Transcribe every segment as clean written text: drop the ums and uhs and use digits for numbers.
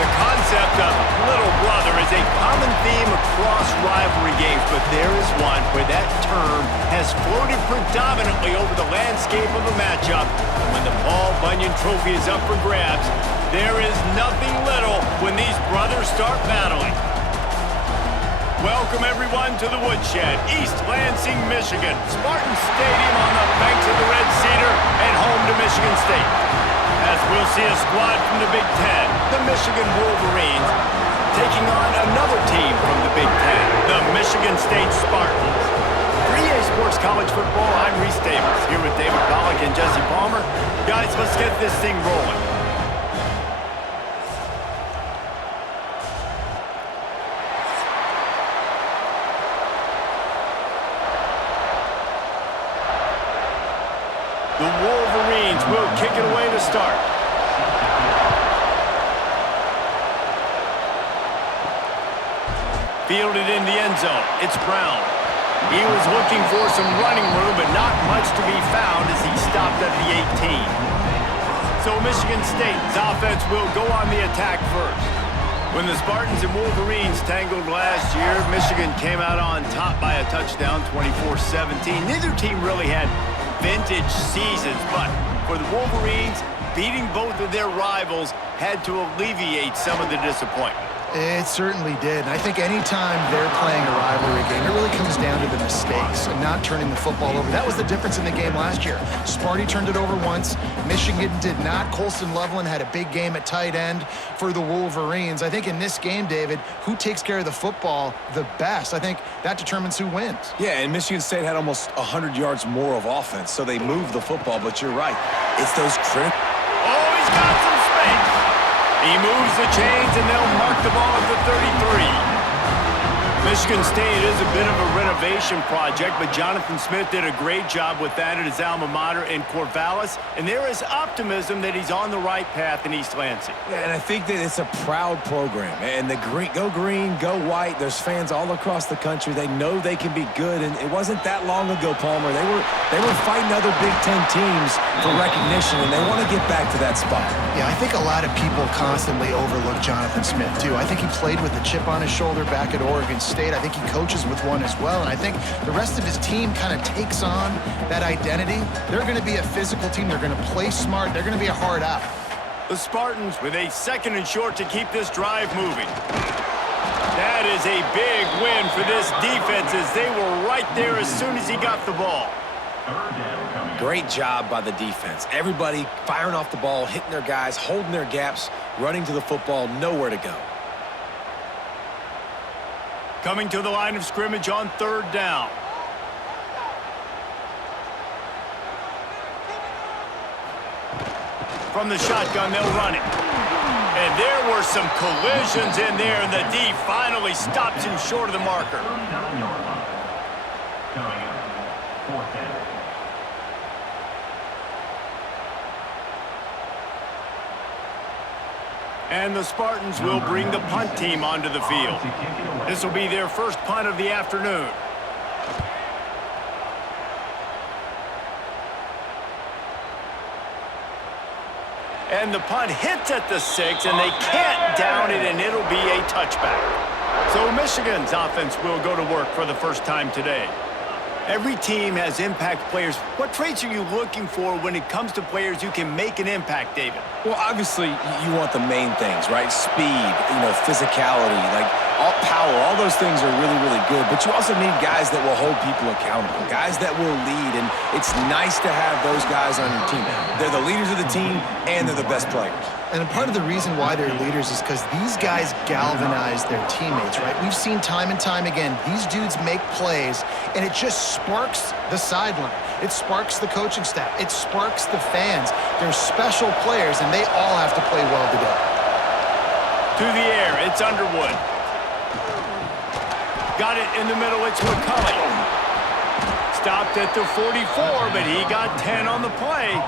The concept of little brother is a common theme across rivalry games, but there is one where that term has floated predominantly over the landscape of a matchup. And when the Paul Bunyan Trophy is up for grabs, there is nothing little when these brothers start battling. Welcome, everyone, to the Woodshed, East Lansing, Michigan. Spartan Stadium on the banks of the Red Cedar and home to Michigan State. As we'll see a squad from the Big Ten, the Michigan Wolverines, taking on another team from the Big Ten, the Michigan State Spartans. For EA Sports College Football, I'm Reese Davis, here with David Pollack and Jesse Palmer. Guys, let's get this thing rolling. The Wolverines will kick it away to start. Fielded in the end zone. It's Brown. He was looking for some running room, but not much to be found as he stopped at the 18. So Michigan State's offense will go on the attack first. When the Spartans and Wolverines tangled last year, Michigan came out on top by a touchdown, 24-17. Neither team really had vintage seasons, but for the Wolverines, beating both of their rivals had to alleviate some of the disappointment. It certainly did. And I think anytime they're playing a rivalry game, it really comes down to the mistakes and not turning the football over. That was the difference in the game last year. Sparty turned it over once. Michigan did not. Colston Loveland had a big game at tight end for the Wolverines. I think in this game, David, who takes care of the football the best? I think that determines who wins. Yeah, and Michigan State had almost 100 yards more of offense, so they moved the football. But you're right. It's those critical. Oh, he's got some space. He moves the chains, and they'll mark the ball at the 33. Michigan State is a bit of a renovation project, but Jonathan Smith did a great job with that at his alma mater in Corvallis, and there is optimism that he's on the right path in East Lansing. Yeah, and I think that it's a proud program, and the green, go white. There's fans all across the country. They know they can be good, and it wasn't that long ago, Palmer. They were fighting other Big Ten teams for recognition, and they want to get back to that spot. Yeah, I think a lot of people constantly overlook Jonathan Smith, too. I think he played with a chip on his shoulder back at Oregon State. I think he coaches with one as well, and I think the rest of his team kind of takes on that identity. They're going to be a physical team. They're going to play smart. They're going to be a hard out. The Spartans with a 2nd and short to keep this drive moving. That is a big win for this defense as they were right there as soon as he got the ball. Great job by the defense. Everybody firing off the ball, hitting their guys, holding their gaps, running to the football, nowhere to go. Coming to the line of scrimmage on 3rd down. From the shotgun, they'll run it. And there were some collisions in there, and the D finally stops him short of the marker. And the Spartans will bring the punt team onto the field. This will be their first punt of the afternoon. And the punt hits at the 6, and they can't down it, and it'll be a touchback. So Michigan's offense will go to work for the first time today. Every team has impact players. What traits are you looking for when it comes to players who can make an impact, David? Well, obviously, you want the main things, right? Speed, physicality, all power. All those things are really, really good. But you also need guys that will hold people accountable, guys that will lead. And it's nice to have those guys on your team. They're the leaders of the team, and they're the best players. And part of the reason why they're leaders is because these guys galvanize their teammates, right? We've seen time and time again, these dudes make plays, and it just sparks the sideline. It sparks the coaching staff. It sparks the fans. They're special players, and they all have to play well today. To the air, it's Underwood. Got it in the middle, it's McCulley. Stopped at the 44, but he got 10 on the play.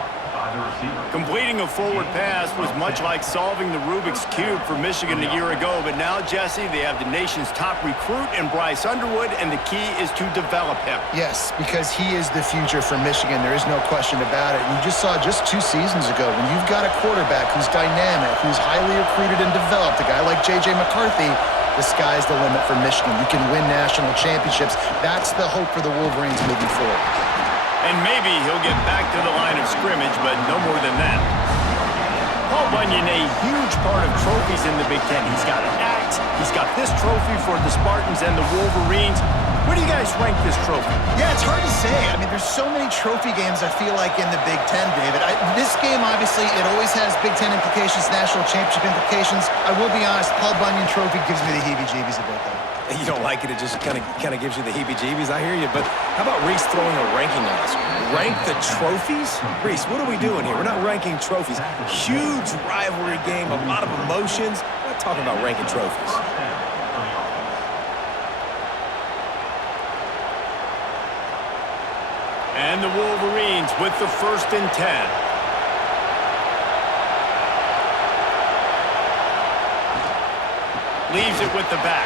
Completing a forward pass was much like solving the Rubik's Cube for Michigan a year ago, but now, Jesse, they have the nation's top recruit in Bryce Underwood, and the key is to develop him. Yes, because he is the future for Michigan. There is no question about it. You just saw just 2 seasons ago when you've got a quarterback who's dynamic, who's highly recruited and developed, a guy like J.J. McCarthy, the sky's the limit for Michigan. You can win national championships. That's the hope for the Wolverines moving forward. And maybe he'll get back to the line of scrimmage, but no more than that. Paul Bunyan, a huge part of trophies in the Big Ten. He's got an axe. He's got this trophy for the Spartans and the Wolverines. Where do you guys rank this trophy? Yeah, it's hard to say. I mean, there's so many trophy games, I feel like, in the Big Ten, David. This game, obviously, it always has Big Ten implications, national championship implications. I will be honest, Paul Bunyan trophy gives me the heebie-jeebies a bit, though. You don't like it, it just kind of gives you the heebie-jeebies. I hear you, but how about Reese throwing a ranking on us? Rank the trophies? Reese, what are we doing here? We're not ranking trophies. Huge rivalry game, a lot of emotions. We're not talking about ranking trophies. And the Wolverines with the 1st and 10. Leaves it with the back.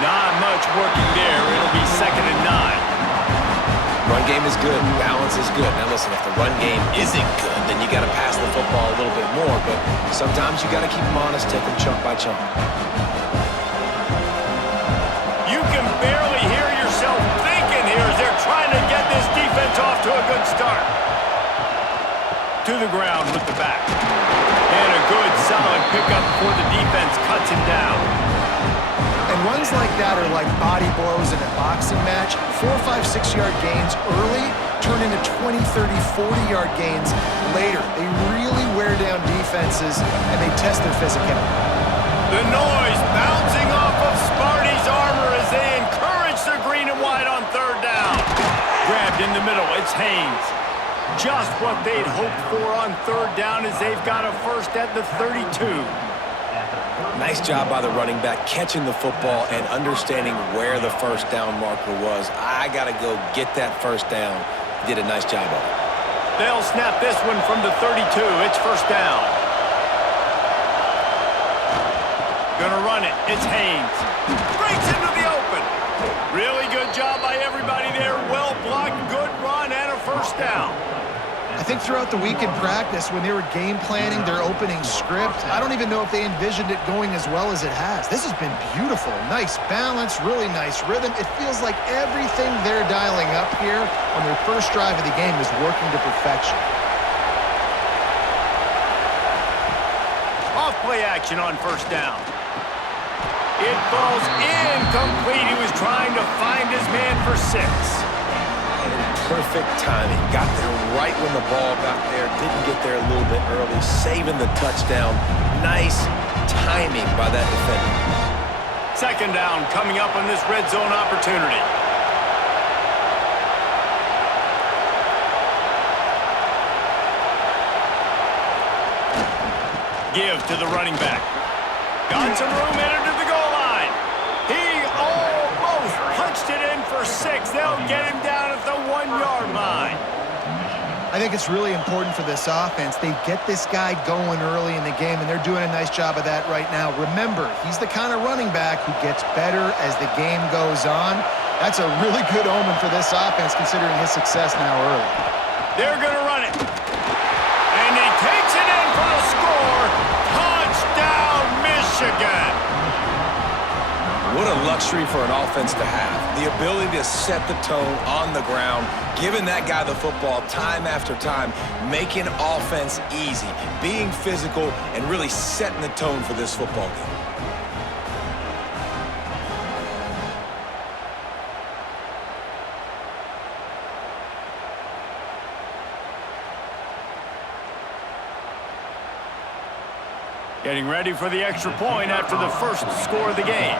Not much working there. It'll be 2nd and 9. Run game is good. Balance is good. Now listen, if the run game isn't good, then you got to pass the football a little bit more. But sometimes you got to keep them honest, take them chunk by chunk. You can barely hear yourself thinking here as they're trying to get this defense off to a good start. To the ground with the back. And a good, solid pickup before the defense cuts him down. And runs like that are like body blows in a boxing match. 4, 5, 6-yard gains early turn into 20, 30, 40-yard gains later. They really wear down defenses, and they test their physicality. The noise bouncing off of Sparty's armor as they encourage the green and white on 3rd down. Grabbed in the middle, it's Haynes. Just what they'd hoped for on 3rd down as they've got a 1st at the 32. Nice job by the running back, catching the football and understanding where the 1st down marker was. I got to go get that 1st down. He did a nice job of it. They'll snap this one from the 32. It's 1st down. Gonna run it. It's Haynes. Breaks into the open. Really good job by everybody there. Well blocked, good run, and a 1st down. I think throughout the week in practice, when they were game planning their opening script, I don't even know if they envisioned it going as well as it has. This has been beautiful. Nice balance, really nice rhythm. It feels like everything they're dialing up here on their 1st drive of the game is working to perfection. Off play action on 1st down. It falls incomplete. He was trying to find his man for 6. Perfect timing. Got there right when the ball got there. Didn't get there a little bit early. Saving the touchdown. Nice timing by that defender. 2nd down coming up on this red zone opportunity. Give to the running back. Got some room headed to the goal line. He almost punched it in for 6. They'll get him down at the 1-yard line. I think it's really important for this offense. They get this guy going early in the game, and they're doing a nice job of that right now. Remember, he's the kind of running back who gets better as the game goes on. That's a really good omen for this offense, considering his success now early. They're going to run it. And he takes it in for a score. Touchdown, Michigan. What a luxury for an offense to have. The ability to set the tone on the ground, giving that guy the football time after time, making offense easy, being physical, and really setting the tone for this football game. Getting ready for the extra point after the 1st score of the game.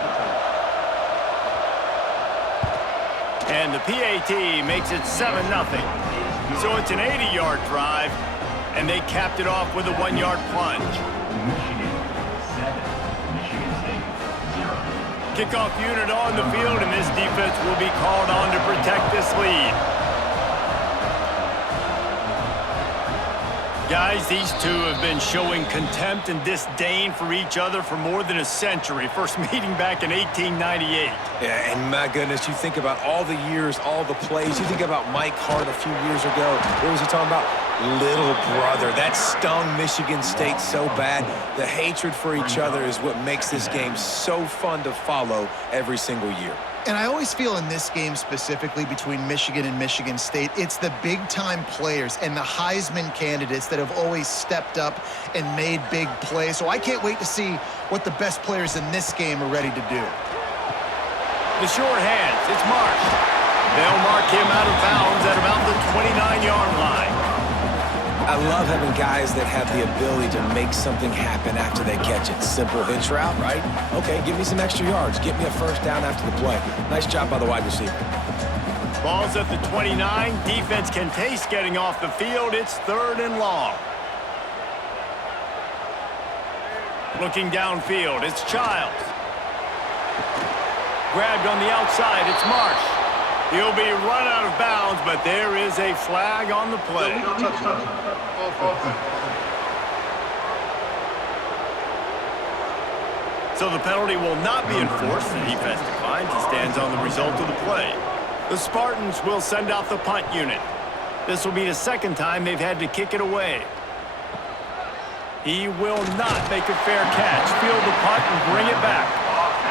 And the PAT makes it 7-0. So it's an 80-yard drive, and they capped it off with a 1-yard plunge. Kickoff unit on the field, and this defense will be called on to protect this lead. Guys, these two have been showing contempt and disdain for each other for more than a century. First meeting back in 1898. Yeah, and my goodness, you think about all the years, all the plays. You think about Mike Hart a few years ago. What was he talking about? Little brother. That stung Michigan State so bad. The hatred for each other is what makes this game so fun to follow every single year. And I always feel in this game specifically between Michigan and Michigan State, it's the big-time players and the Heisman candidates that have always stepped up and made big plays. So I can't wait to see what the best players in this game are ready to do. The short hands, it's Marsh. They'll mark him out of bounds at about the 29-yard line. I love having guys that have the ability to make something happen after they catch it. Simple hitch route, right? Okay, give me some extra yards. Get me a first down after the play. Nice job by the wide receiver. Ball's at the 29. Defense can taste getting off the field. It's 3rd and long. Looking downfield, it's Childs. Grabbed on the outside, it's Marsh. He'll be run out of bounds, but there is a flag on the play. So the penalty will not be enforced. The defense declines. He stands on the result of the play. The Spartans will send out the punt unit. This will be the second time they've had to kick it away. He will not make a fair catch. Field the punt and bring it back.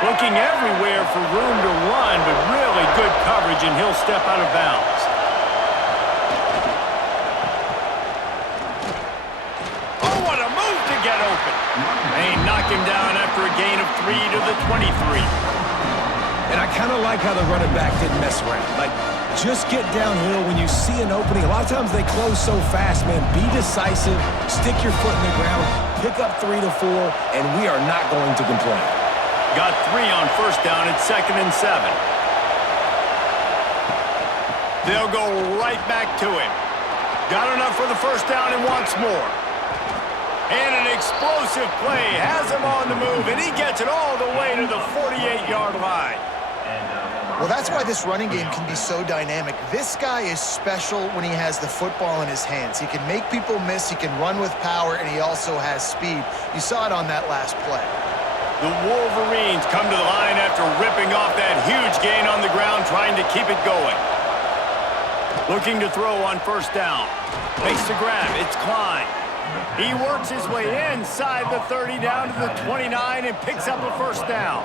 Looking everywhere for room to run, but really good coverage, and he'll step out of bounds. Oh, what a move to get open. They knock him down after a gain of 3 to the 23. And I kind of like how the running back didn't mess around. Like, just get downhill when you see an opening. A lot of times they close so fast, man. Be decisive, stick your foot in the ground, pick up 3 to 4, and we are not going to complain. Got 3 on first down. It's 2nd and 7. They'll go right back to him. Got enough for the first down and wants more. And an explosive play has him on the move, and he gets it all the way to the 48-yard line. Well, that's why this running game can be so dynamic. This guy is special when he has the football in his hands. He can make people miss, he can run with power, and he also has speed. You saw it on that last play. The Wolverines come to the line after ripping off that huge gain on the ground, trying to keep it going. Looking to throw on first down. Makes the grab. It's Klein. He works his way inside the 30 down to the 29 and picks up a first down.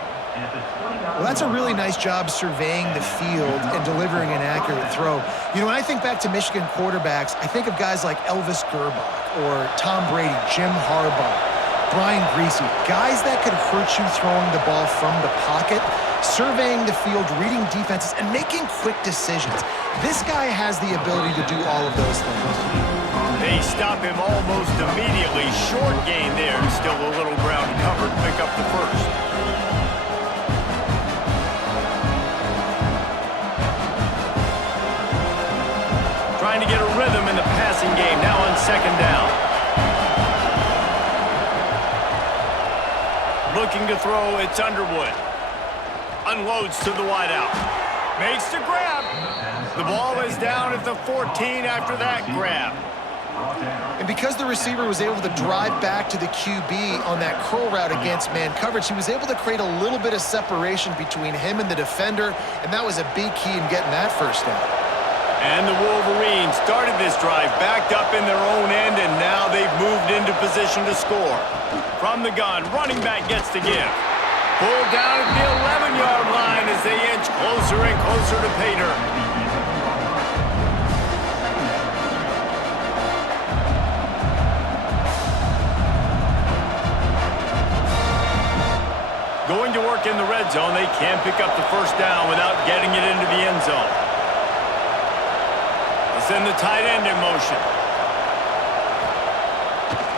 Well, that's a really nice job surveying the field and delivering an accurate throw. You know, when I think back to Michigan quarterbacks, I think of guys like Elvis Gerbach or Tom Brady, Jim Harbaugh, Brian Greasy, guys that could hurt you throwing the ball from the pocket, surveying the field, reading defenses, and making quick decisions. This guy has the ability to do all of those things. They stop him almost immediately. Short gain there. Still a little ground covered. Pick up the first. Trying to get a rhythm in the passing game. Now on 2nd down. Looking to throw, it's Underwood. Unloads to the wideout. Makes the grab. The ball is down at the 14 after that grab. And because the receiver was able to drive back to the QB on that curl route against man coverage, he was able to create a little bit of separation between him and the defender, and that was a big key in getting that first down. And the Wolverines started this drive backed up in their own end, and now they've moved into position to score. From the gun, running back gets the give. Pulled down at the 11-yard line as they inch closer and closer to pay dirt. Going to work in the red zone, they can't pick up the first down without getting it into the end zone. Send the tight end in motion.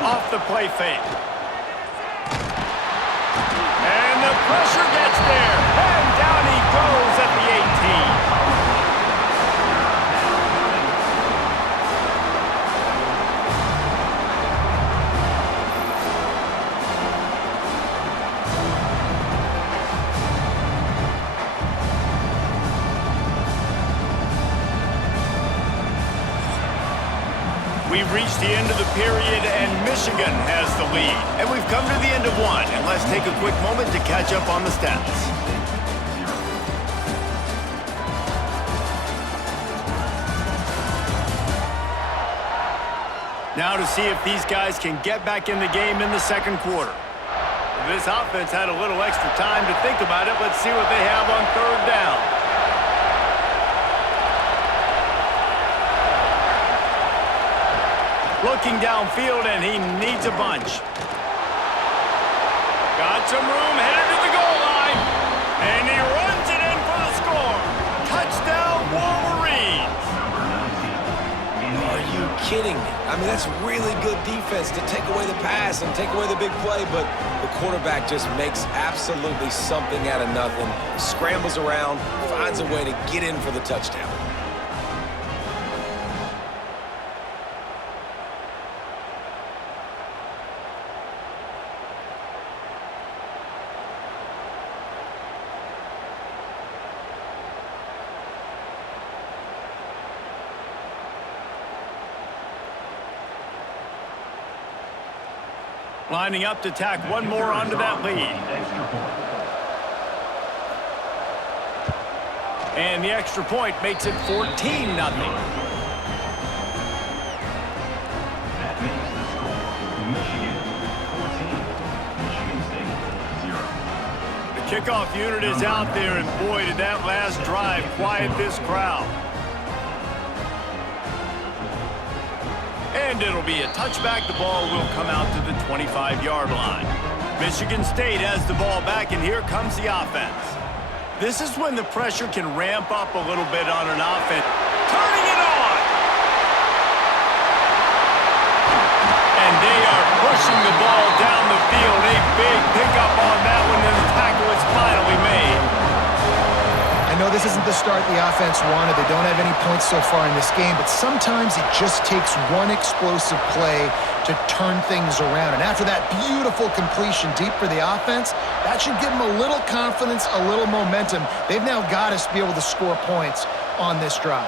Off the play fake. And the pressure gets there. And down he goes at the 18. We We've reached the end of the period, and Michigan has the lead. And we've come to the end of one, and let's take a quick moment to catch up on the stats. Now to see if these guys can get back in the game in the second quarter. This offense had a little extra time to think about it. Let's see what they have on third down. Looking downfield, and he needs a bunch. Got some room, headed to the goal line. And he runs it in for the score. Touchdown, Wolverines. Are you kidding me? I mean, that's really good defense to take away the pass and take away the big play, but the quarterback just makes absolutely something out of nothing, scrambles around, finds a way to get in for the touchdown. Lining up to tack one more onto that lead. And the extra point makes it 14-0. The kickoff unit is out there, and boy, did that last drive quiet this crowd. And it'll be a touchback. The ball will come out to the 25-yard line. Michigan State has the ball back, and here comes the offense. This is when the pressure can ramp up a little bit on an offense. Turning it on! And they are pushing the ball down the field. A big pickup on that one, and the tackle is finally made. I know this isn't the start the offense wanted. They don't have any points so far in this game, but sometimes it just takes one explosive play to turn things around. And after that beautiful completion deep for the offense, that should give them a little confidence, a little momentum. They've now got to be able to score points on this drive.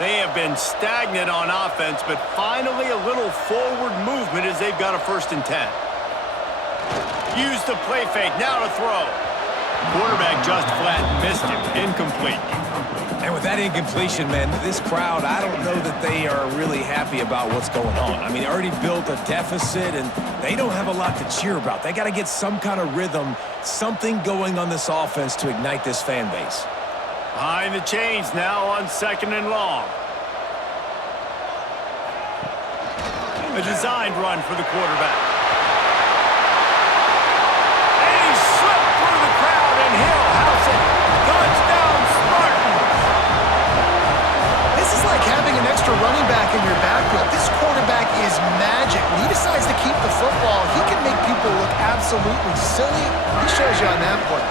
They have been stagnant on offense, but finally a little forward movement as they've got a 1st and 10. Use the play fake, now to throw. Quarterback just flat missed him, incomplete. And with that incompletion, man, this crowd, I don't know that they are really happy about what's going on. I mean, they already built a deficit, and they don't have a lot to cheer about. They got to get some kind of rhythm, something going on this offense to ignite this fan base. Behind the chains now on 2nd and long. A designed run for the quarterback. And he slipped through the crowd, and he'll house it. Touchdown, Spartans! This is like having an extra running back in your backfield. This quarterback is magic. When he decides to keep the football, he can make people look absolutely silly. He shows you on that play.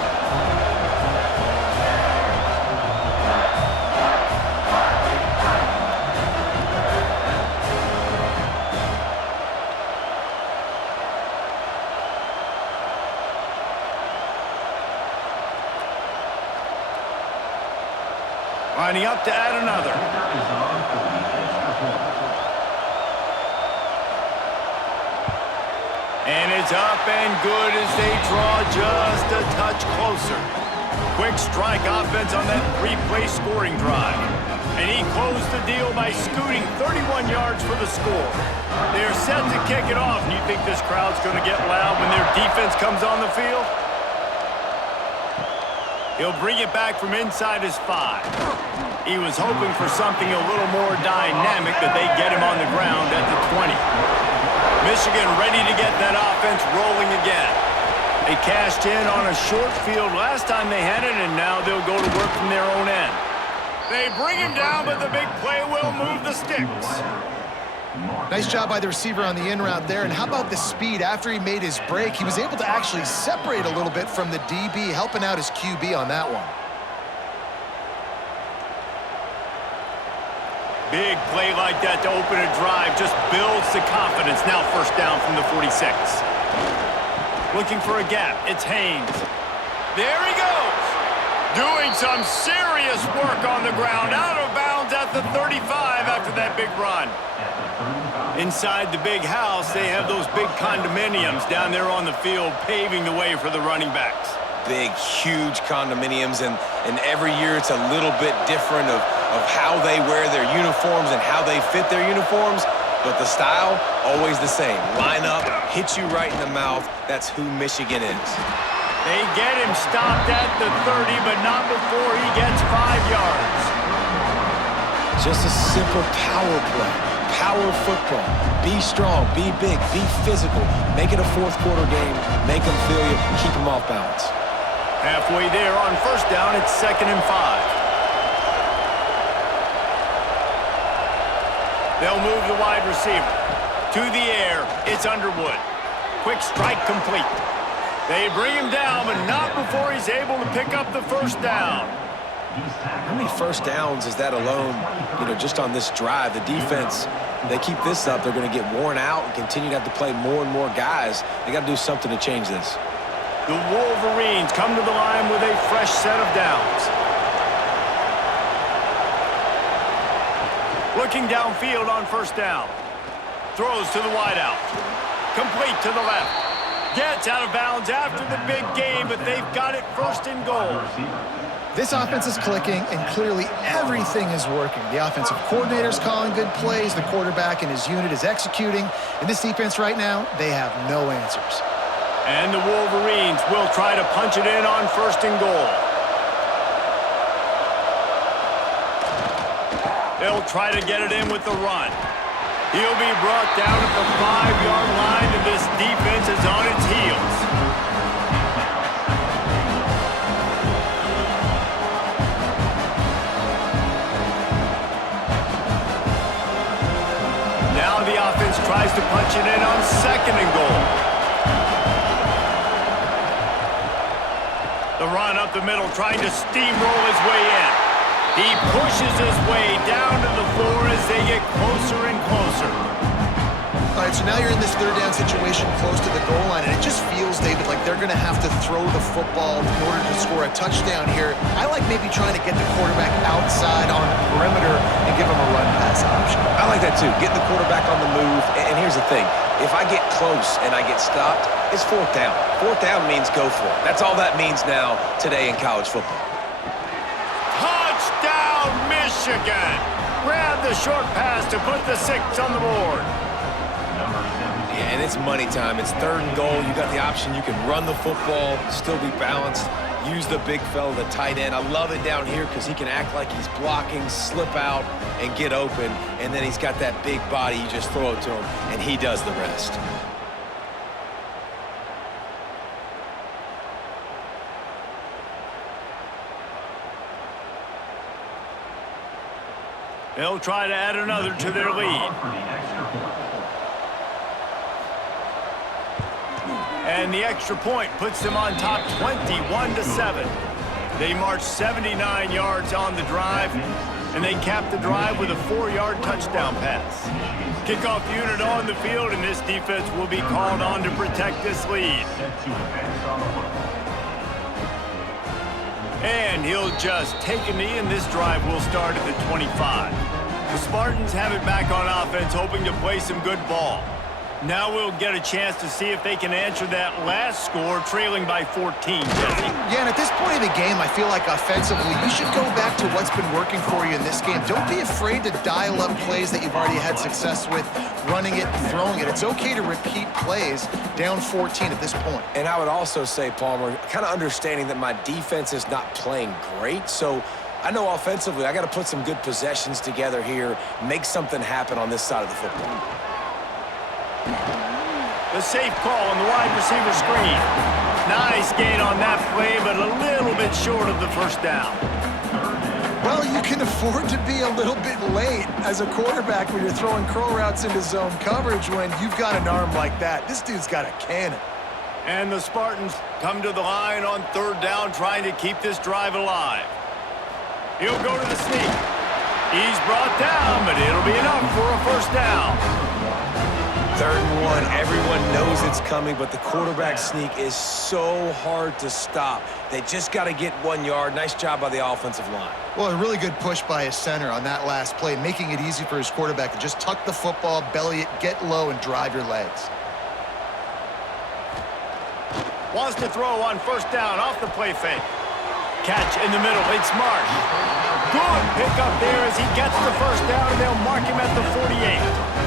Lining up to add another. And it's up and good as they draw just a touch closer. Quick strike offense on that 3-play scoring drive. And he closed the deal by scooting 31 yards for the score. They're set to kick it off. And you think this crowd's going to get loud when their defense comes on the field? He'll bring it back from inside his 5. He was hoping for something a little more dynamic, but they get him on the ground at the 20. Michigan ready to get that offense rolling again. They cashed in on a short field last time they had it, and now they'll go to work from their own end. They bring him down, but the big play will move the sticks. Nice job by the receiver on the in route there. And how about the speed? After he made his break, he was able to actually separate a little bit from the DB, helping out his QB on that one. Big play like that to open a drive just builds the confidence. Now 1st down from the 46. Looking for a gap. It's Haynes. There he goes. Doing some serious work on the ground. Out of bounds at the 35 after that big run. Inside the big house, they have those big condominiums down there on the field paving the way for the running backs. Big, huge condominiums, and every year it's a little bit different of how they wear their uniforms and how they fit their uniforms, but the style, always the same. Line up, hit you right in the mouth. That's who Michigan is. They get him stopped at the 30, but not before he gets 5 yards. Just a simple power play. Power football. Be strong, be big, be physical. Make it a fourth quarter game. Make them feel you. Keep them off balance. Halfway there on first down, it's 2nd and 5. They'll move the wide receiver. To the air, it's Underwood. Quick strike complete. They bring him down, but not before he's able to pick up the first down. How many first downs is that alone, just on this drive? The defense, they keep this up, they're going to get worn out and continue to have to play more and more guys. They got to do something to change this. The Wolverines come to the line with a fresh set of downs. Looking downfield on first down. Throws to the wideout. Complete to the left. Gets out of bounds after the big game, but they've got it 1st and goal. This offense is clicking, and clearly everything is working. The offensive coordinator's calling good plays. The quarterback and his unit is executing. In this defense right now, they have no answers. And the Wolverines will try to punch it in on 1st and goal. They'll try to get it in with the run. He'll be brought down at the 5-yard line, and this defense is on its heels. Now the offense tries to punch it in on 2nd and goal. The run up the middle, trying to steamroll his way in. He pushes his way down to the floor as they get closer and closer. All right, so now you're in this 3rd down situation close to the goal line, and it just feels, David, like they're going to have to throw the football in order to score a touchdown here. I like maybe trying to get the quarterback outside on the perimeter and give him a run-pass option. I like that too. Getting the quarterback on the move. And here's the thing. If I get close and I get stopped, it's 4th down. 4th down means go for it. That's all that means now today in college football. Touchdown, Michigan! Grab the short pass to put the 6 on the board. Yeah, and it's money time. It's 3rd and goal. You got the option. You can run the football, still be balanced, use the big fella, the tight end. I love it down here because he can act like he's blocking, slip out, and get open. And then he's got that big body. You just throw it to him, and he does the rest. They'll try to add another to their lead. And the extra point puts them on top 21-7. They march 79 yards on the drive, and they cap the drive with a 4-yard touchdown pass. Kickoff unit on the field, and this defense will be called on to protect this lead. And he'll just take a knee, and this drive will start at the 25. The Spartans have it back on offense, hoping to play some good ball. Now we'll get a chance to see if they can answer that last score, trailing by 14, Jesse. Yeah, and at this point in the game, I feel like offensively, you should go back to what's been working for you in this game. Don't be afraid to dial up plays that you've already had success with, running it, throwing it. It's okay to repeat plays down 14 at this point. And I would also say, Palmer, kind of understanding that my defense is not playing great, so I know offensively I got to put some good possessions together here, make something happen on this side of the football. The safe call on the wide receiver screen. Nice gain on that play, but a little bit short of the first down. Well, you can afford to be a little bit late as a quarterback when you're throwing curl routes into zone coverage when you've got an arm like that. This dude's got a cannon. And the Spartans come to the line on 3rd down, trying to keep this drive alive. He'll go to the sneak. He's brought down, but it'll be enough for a first down. 3rd and 1. Everyone knows it's coming, but the quarterback sneak is so hard to stop. They just got to get 1 yard. Nice job by the offensive line. Well, a really good push by his center on that last play, making it easy for his quarterback to just tuck the football, belly it, get low, and drive your legs. Wants to throw on 1st down off the play fake. Catch in the middle. It's Marsh. Good pick up there as he gets the 1st down, and they'll mark him at the 48.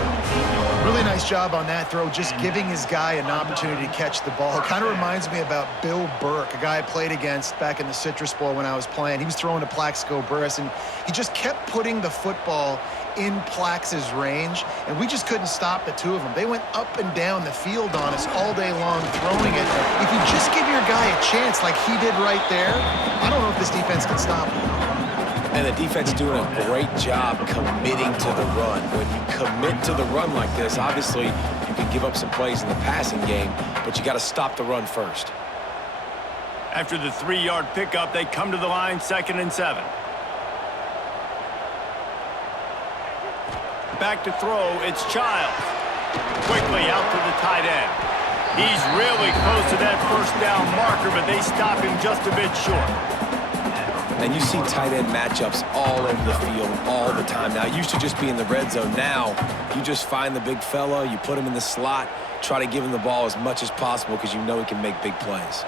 Really nice job on that throw, just giving his guy an opportunity to catch the ball. It kind of reminds me about Bill Burke, a guy I played against back in the Citrus Bowl when I was playing. He was throwing to Plaxico Burress, and he just kept putting the football in Plax's range, and we just couldn't stop the two of them. They went up and down the field on us all day long throwing it. If you just give your guy a chance like he did right there, I don't know if this defense can stop him. And the defense doing a great job committing to the run. When you commit to the run like this, obviously you can give up some plays in the passing game, but you got to stop the run first. After the 3-yard pickup, they come to the line, 2nd and 7. Back to throw, it's Childs. Quickly out to the tight end. He's really close to that 1st down marker, but they stop him just a bit short. And you see tight end matchups all over the field all the time. Now, it used to just be in the red zone. Now, you just find the big fella, you put him in the slot, try to give him the ball as much as possible because you know he can make big plays.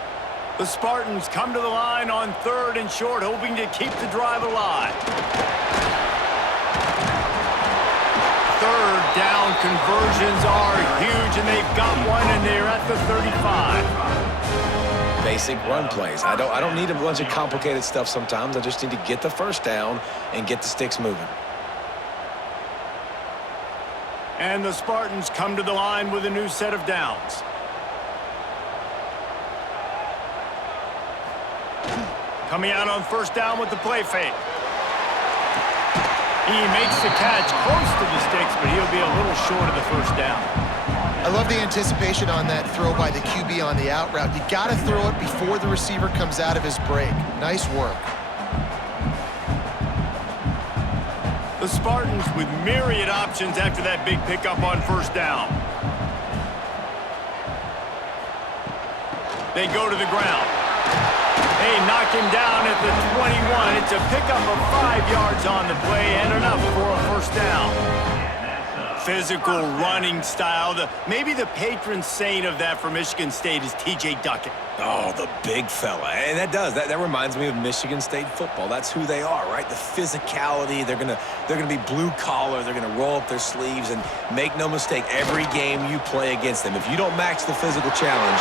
The Spartans come to the line on 3rd and short, hoping to keep the drive alive. 3rd down conversions are huge, and they've got one, and they're at the 35. Basic run plays. I don't need a bunch of complicated stuff sometimes. I just need to get the 1st down and get the sticks moving. And the Spartans come to the line with a new set of downs. Coming out on 1st down with the play fake. He makes the catch close to the sticks, but he'll be a little short of the 1st down. I love the anticipation on that throw by the QB on the out route. You got to throw it before the receiver comes out of his break. Nice work. The Spartans with myriad options after that big pickup on 1st down. They go to the ground. They knock him down at the 21. It's a pickup of 5 yards on the play and enough for a 1st down. Physical running style. Maybe the patron saint of that for Michigan State is T.J. Duckett. Oh, the big fella. And that reminds me of Michigan State football. That's who they are, right? The physicality. They're gonna be blue collar. They're gonna roll up their sleeves, and make no mistake, every game you play against them, if you don't match the physical challenge.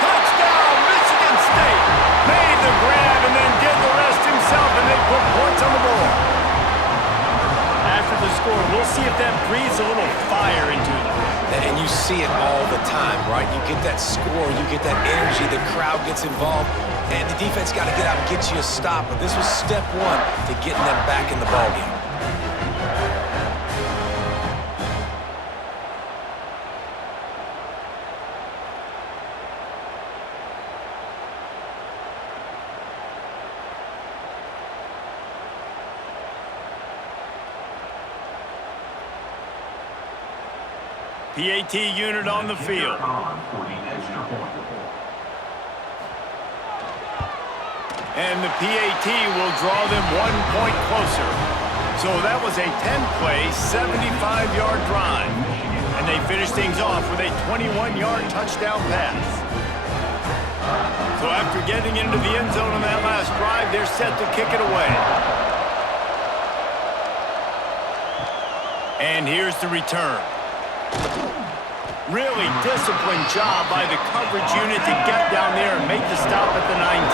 Touchdown, Michigan State. Made the grab and then did the rest himself, and they put points on the board. After the score, we'll see if that breathes a little fire into them. And you see it all the time, right? You get that score, you get that energy, the crowd gets involved, and the defense got to get out and get you a stop. But this was step 1 to getting them back in the ballgame. PAT unit on the field. And the PAT will draw them 1 point closer. So that was a 10-play, 75-yard drive. And they finish things off with a 21-yard touchdown pass. So after getting into the end zone on that last drive, they're set to kick it away. And here's the return. Really disciplined job by the coverage unit to get down there and make the stop at the 19.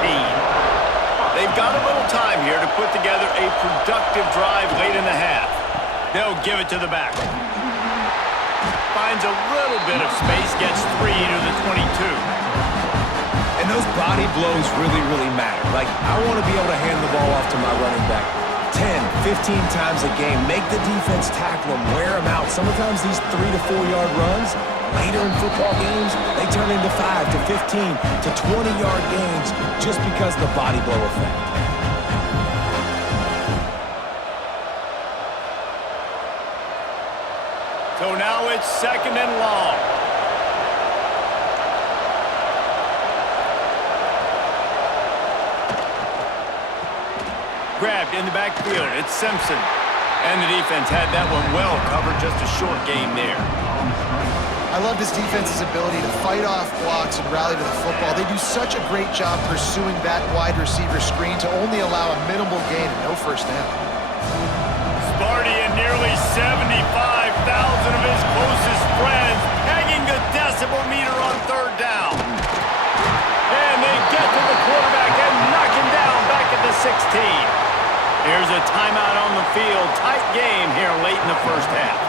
They've got a little time here to put together a productive drive late in the half. They'll give it to the back. Finds a little bit of space, gets 3 to the 22. And those body blows really, really matter. Like, I want to be able to hand the ball off to my running back 10, 15 times a game. Make the defense tackle them, wear them out. Sometimes these 3 to 4 yard runs, later in football games, they turn into 5 to 15 to 20-yard gains just because of the body blow effect. So now it's 2nd and long. Grabbed in the backfield. It's Simpson. And the defense had that one well covered. Just a short gain there. I love this defense's ability to fight off blocks and rally to the football. They do such a great job pursuing that wide receiver screen to only allow a minimal gain and no first down. Sparty and nearly 75,000 of his closest friends pegging the decibel meter on 3rd down. And they get to the quarterback and knock him down back at the 16. Here's a timeout on the field. Tight game here late in the first half.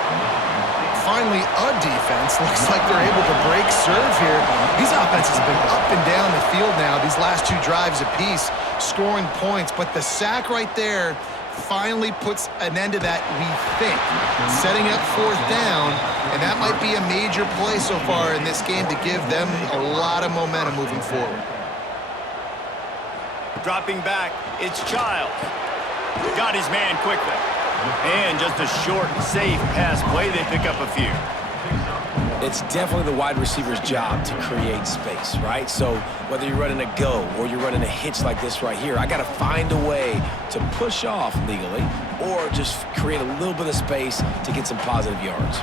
Finally, a defense. Looks like they're able to break serve here. These offenses have been up and down the field now, these last 2 drives apiece, scoring points. But the sack right there finally puts an end to that, we think. Setting up 4th down, and that might be a major play so far in this game to give them a lot of momentum moving forward. Dropping back, it's Childs. Got his man quickly. And just a short, safe pass play. They pick up a few. It's definitely the wide receiver's job to create space, right? So whether you're running a go or you're running a hitch like this right here, I got to find a way to push off legally or just create a little bit of space to get some positive yards.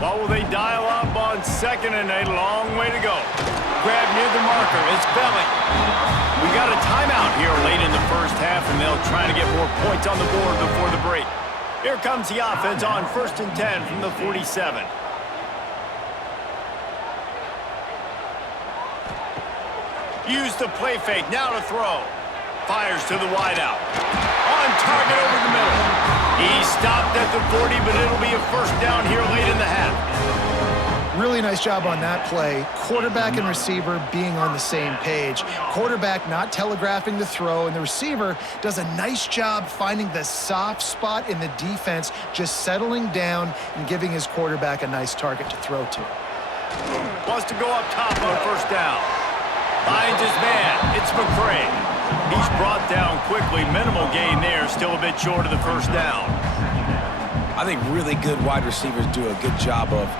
What will they dial up on 2nd and a long way to go? Grab near the marker. It's Belly. We got a timeout here late in the first half, and they'll try to get more points on the board before the break. Here comes the offense on 1st and 10 from the 47. Use the play fake. Now to throw. Fires to the wideout. On target over the middle. He stopped at the 40, but it'll be a first down here late in the half. Really nice job on that play. Quarterback and receiver being on the same page. Quarterback not telegraphing the throw, and the receiver does a nice job finding the soft spot in the defense, just settling down and giving his quarterback a nice target to throw to. Wants to go up top on 1st down. Finds his man. It's McCray. He's brought down quickly. Minimal gain there. Still a bit short of the first down. I think really good wide receivers do a good job of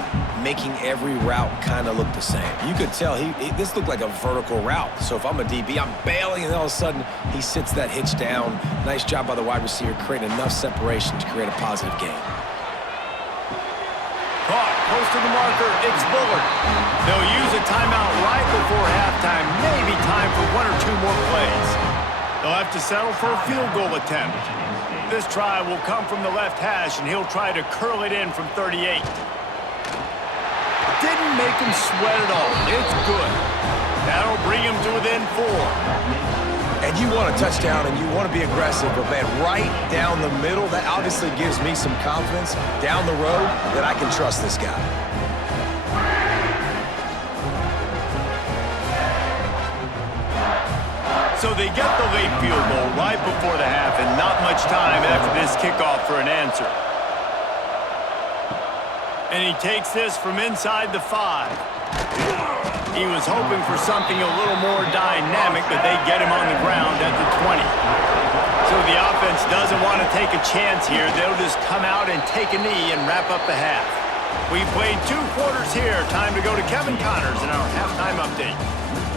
making every route kind of look the same. You could tell this looked like a vertical route. So if I'm a DB, I'm bailing, and all of a sudden he sits that hitch down. Nice job by the wide receiver, creating enough separation to create a positive gain. Caught, close to the marker, it's Bullard. They'll use a timeout right before halftime, maybe time for 1 or 2 more plays. They'll have to settle for a field goal attempt. This try will come from the left hash, and he'll try to curl it in from 38. Didn't make him sweat at all. It's good. That'll bring him to within 4. And you want a touchdown and you want to be aggressive, but man, right down the middle, that obviously gives me some confidence down the road that I can trust this guy. So they get the late field goal right before the half, and not much time after this kickoff for an answer. And he takes this from inside the 5. He was hoping for something a little more dynamic, but they get him on the ground at the 20. So the offense doesn't want to take a chance here. They'll just come out and take a knee and wrap up the half. We've played 2 quarters here. Time to go to Kevin Connors in our halftime update.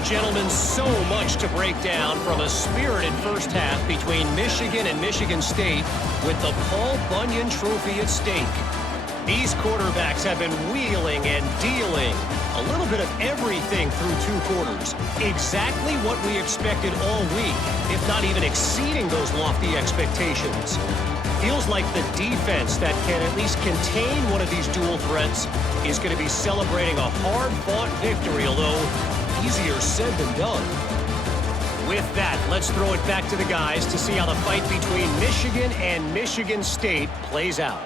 Gentlemen, so much to break down from a spirited first half between Michigan and Michigan State with the Paul Bunyan Trophy at stake. These quarterbacks have been wheeling and dealing. A little bit of everything through 2 quarters. Exactly what we expected all week, if not even exceeding those lofty expectations. Feels like the defense that can at least contain one of these dual threats is going to be celebrating a hard-fought victory, although easier said than done. With that, let's throw it back to the guys to see how the fight between Michigan and Michigan State plays out.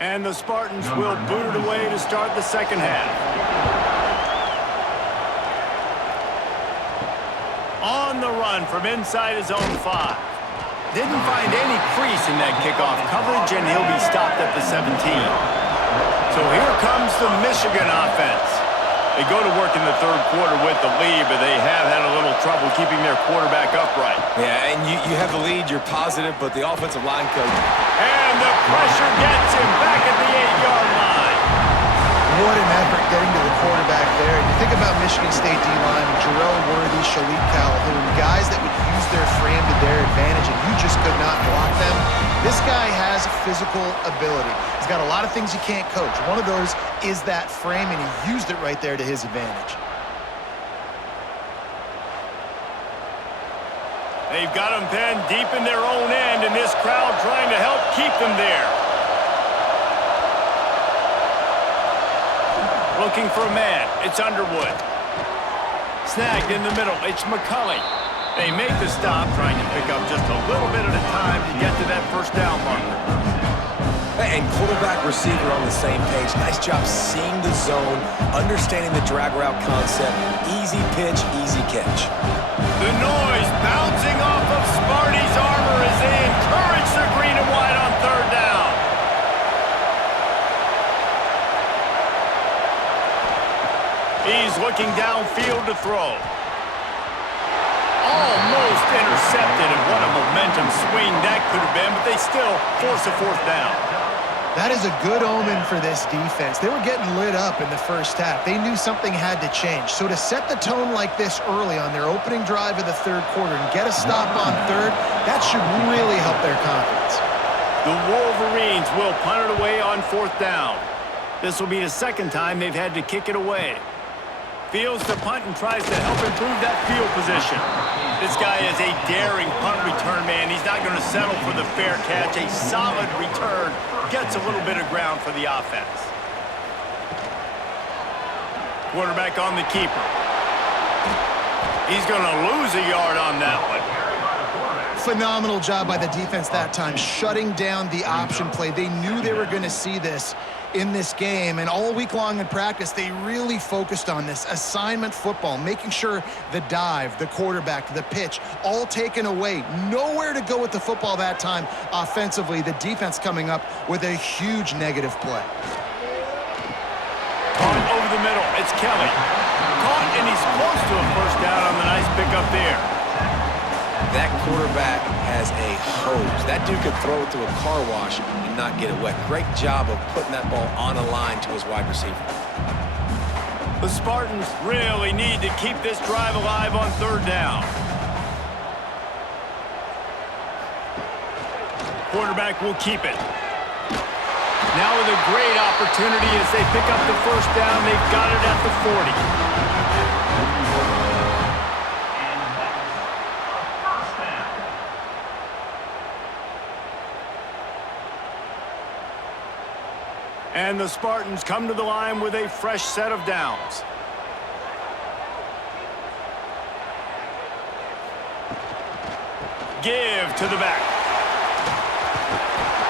And the Spartans will boot it away to start the second half. On the run from inside his own 5. Didn't find any crease in that kickoff coverage, and he'll be stopped at the 17. So here comes the Michigan offense. They go to work in the third quarter with the lead, but they have had a little trouble keeping their quarterback upright. Yeah, and you have the lead, you're positive, but the offensive line coach. And the pressure gets him back at the 8-yard line. What an effort getting to the quarterback there. You think about Michigan State D-line, Jarrell Worthy, Shalik Calhoun, guys that would use their frame to their advantage, and you just could not block them. This guy has physical ability. He's got a lot of things you can't coach. One of those is that frame, and he used it right there to his advantage. They've got them pinned deep in their own end, and this crowd trying to help keep them there. Looking for a man. It's Underwood. Snagged in the middle. It's McCulley. They make the stop, trying to pick up just a little bit at a time to get to that first down marker. And quarterback, receiver on the same page. Nice job seeing the zone, understanding the drag route concept. Easy pitch, easy catch. The noise bouncing off of Sparty's armor as they encourage the green and white on third down. He's looking downfield to throw. Almost intercepted, and what a momentum swing that could have been, but they still force a fourth down. That is a good omen for this defense. They were getting lit up in the first half. They knew something had to change. So to set the tone like this early on their opening drive of the third quarter and get a stop on third, that should really help their confidence. The Wolverines will punt it away on fourth down. This will be the second time they've had to kick it away. Fields the punt and tries to help improve that field position. This guy is a daring punt return man. He's not going to settle for the fair catch. A solid return gets a little bit of ground for the offense. Quarterback on the keeper. He's going to lose a yard on that one. Phenomenal job by the defense that time, shutting down the option play. They knew they were going to see this in this game, and all week long in practice, they really focused on this assignment football, making sure the dive, the quarterback, the pitch, all taken away. Nowhere to go with the football that time offensively. The defense coming up with a huge negative play. Caught over the middle. It's Kelly. Caught, and he's close to a first down on the nice pickup there. That quarterback has a hose. That dude could throw it through a car wash and not get it wet. Great job of putting that ball on a line to his wide receiver. The Spartans really need to keep this drive alive on third down. Quarterback will keep it. Now with a great opportunity as they pick up the first down. They've got it at the 40. And the Spartans come to the line with a fresh set of downs. Give to the back.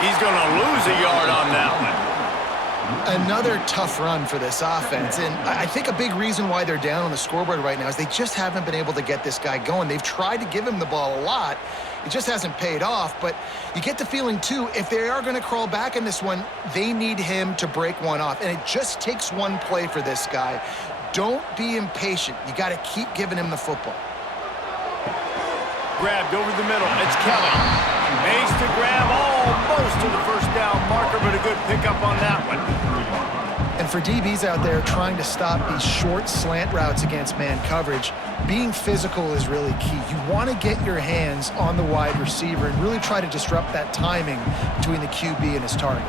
He's going to lose a yard on that one. Another tough run for this offense, and I think a big reason why they're down on the scoreboard right now is they just haven't been able to get this guy going. They've tried to give him the ball a lot. It just hasn't paid off, but you get the feeling, too, if they are going to crawl back in this one, they need him to break one off, and it just takes one play for this guy. Don't be impatient. You got to keep giving him the football. Grabbed over the middle. It's Kelly. Makes the grab almost to the first down marker, but a good pickup on that one. And for DBs out there trying to stop these short slant routes against man coverage, being physical is really key. You want to get your hands on the wide receiver and really try to disrupt that timing between the QB and his target.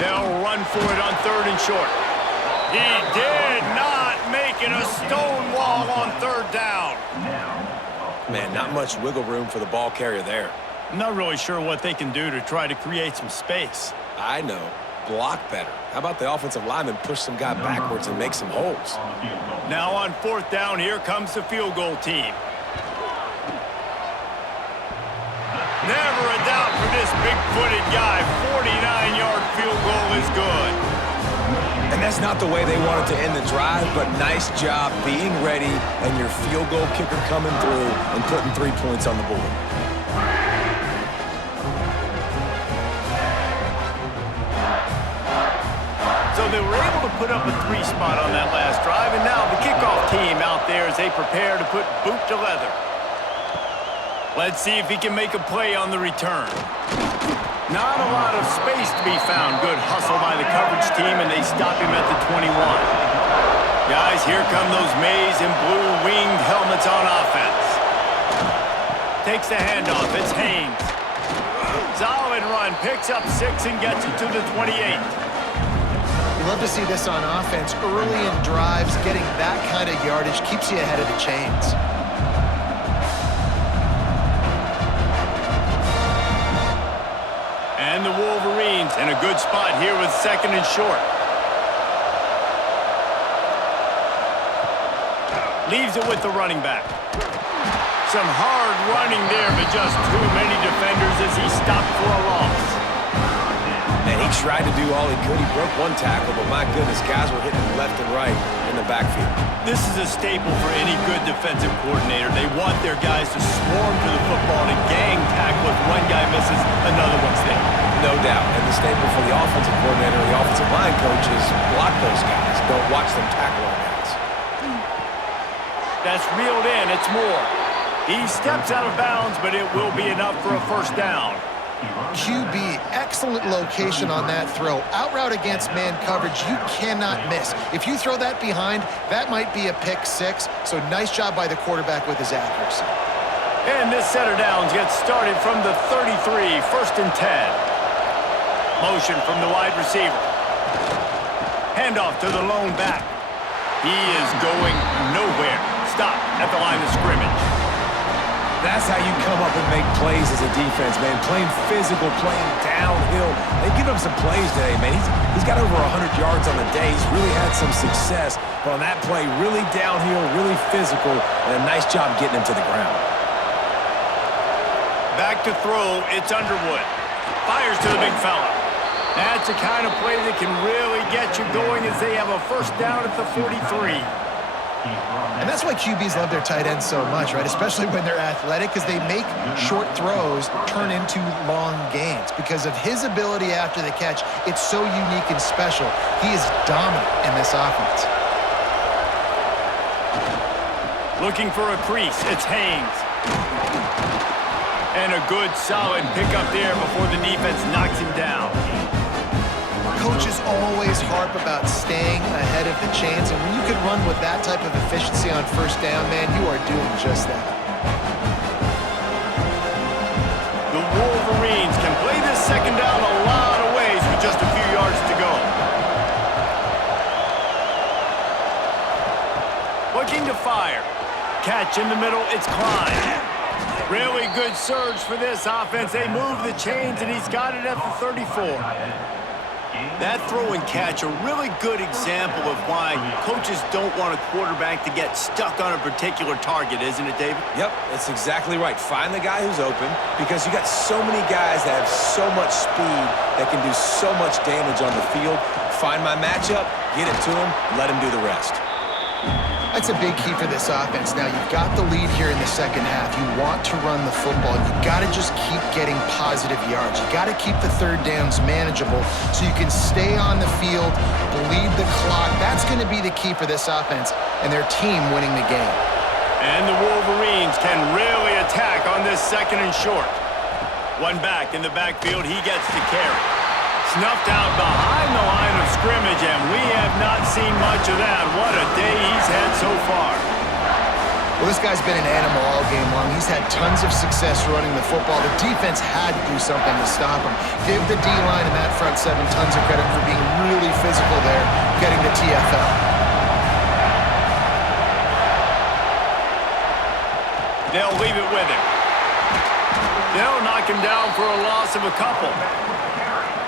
They'll run for it on third and short. He did not make it a stone wall on third down. Man, not much wiggle room for the ball carrier there. I'm not really sure what they can do to try to create some space. I know. Block better. How about the offensive lineman push some guy backwards and make some holes? Now on fourth down, here comes the field goal team. Never a doubt for this big-footed guy. 49-yard field goal is good. And that's not the way they wanted to end the drive, but nice job being ready and your field goal kicker coming through and putting 3 points on the board. So they were able to put up a 3 spot on that last drive, and now the kickoff team out there as they prepare to put boot to leather. Let's see if he can make a play on the return. Not a lot of space to be found. Good hustle by the coverage team, and they stop him at the 21. Guys, here come those maize and blue winged helmets on offense. Takes the handoff. It's Haynes. Solid run. Picks up 6 and gets it to the 28. You love to see this on offense. Early in drives, getting that kind of yardage keeps you ahead of the chains. And the Wolverines in a good spot here with 2nd and short. Leaves it with the running back. Some hard running there, but just too many defenders as he stopped for a loss. And he tried to do all he could. He broke one tackle, but my goodness, guys were hitting him left and right in the backfield. This is a staple for any good defensive coordinator. They want their guys to swarm to the football and gang tackle. If one guy misses, another one's there. No doubt. And the staple for the offensive coordinator and the offensive line coach is block those guys. Don't watch them tackle our guys. That's reeled in. It's Moore. He steps out of bounds, but it will be enough for a 1st down. QB, excellent location on that throw. Out route against man coverage, you cannot miss. If you throw that behind, that might be a pick 6. So nice job by the quarterback with his accuracy. And this set of downs gets started from the 33, 1st and 10. Motion from the wide receiver. Handoff to the lone back. He is going nowhere. Stop at the line of scrimmage. That's how you come up and make plays as a defense, man. Playing physical, playing downhill. They give him some plays today, man. He's got over 100 yards on the day. He's really had some success. But on that play, really downhill, really physical, and a nice job getting him to the ground. Back to throw, it's Underwood. Fires to the big fella. That's the kind of play that can really get you going as they have a 1st down at the 43. And that's why QBs love their tight ends so much, right? Especially when they're athletic, because they make short throws turn into long gains. Because of his ability after the catch, it's so unique and special. He is dominant in this offense. Looking for a crease, it's Haynes. And a good, solid pickup there before the defense knocks him down. Coaches always harp about staying ahead of the chains, and when you can run with that type of efficiency on 1st down, man, you are doing just that. The Wolverines can play this 2nd down a lot of ways with just a few yards to go. Looking to fire. Catch in the middle, it's Klein. Really good surge for this offense. They move the chains, and he's got it at the 34. That throw and catch, a really good example of why coaches don't want a quarterback to get stuck on a particular target, isn't it, David? Yep, that's exactly right. Find the guy who's open, because you got so many guys that have so much speed that can do so much damage on the field. Find my matchup, get it to him, let him do the rest. That's a big key for this offense. Now, you've got the lead here in the 2nd half. You want to run the football. You've got to just keep getting positive yards. You've got to keep the 3rd downs manageable so you can stay on the field, bleed the clock. That's going to be the key for this offense and their team winning the game. And the Wolverines can really attack on this 2nd and short. One back in the backfield, he gets to carry. Snuffed out behind the line of scrimmage, and we have not seen much of that. What a day he's had so far. Well, this guy's been an animal all game long. He's had tons of success running the football. The defense had to do something to stop him. Give the D-line and that front 7 tons of credit for being really physical there, getting the TFL. They'll leave it with him. They'll knock him down for a loss of a couple.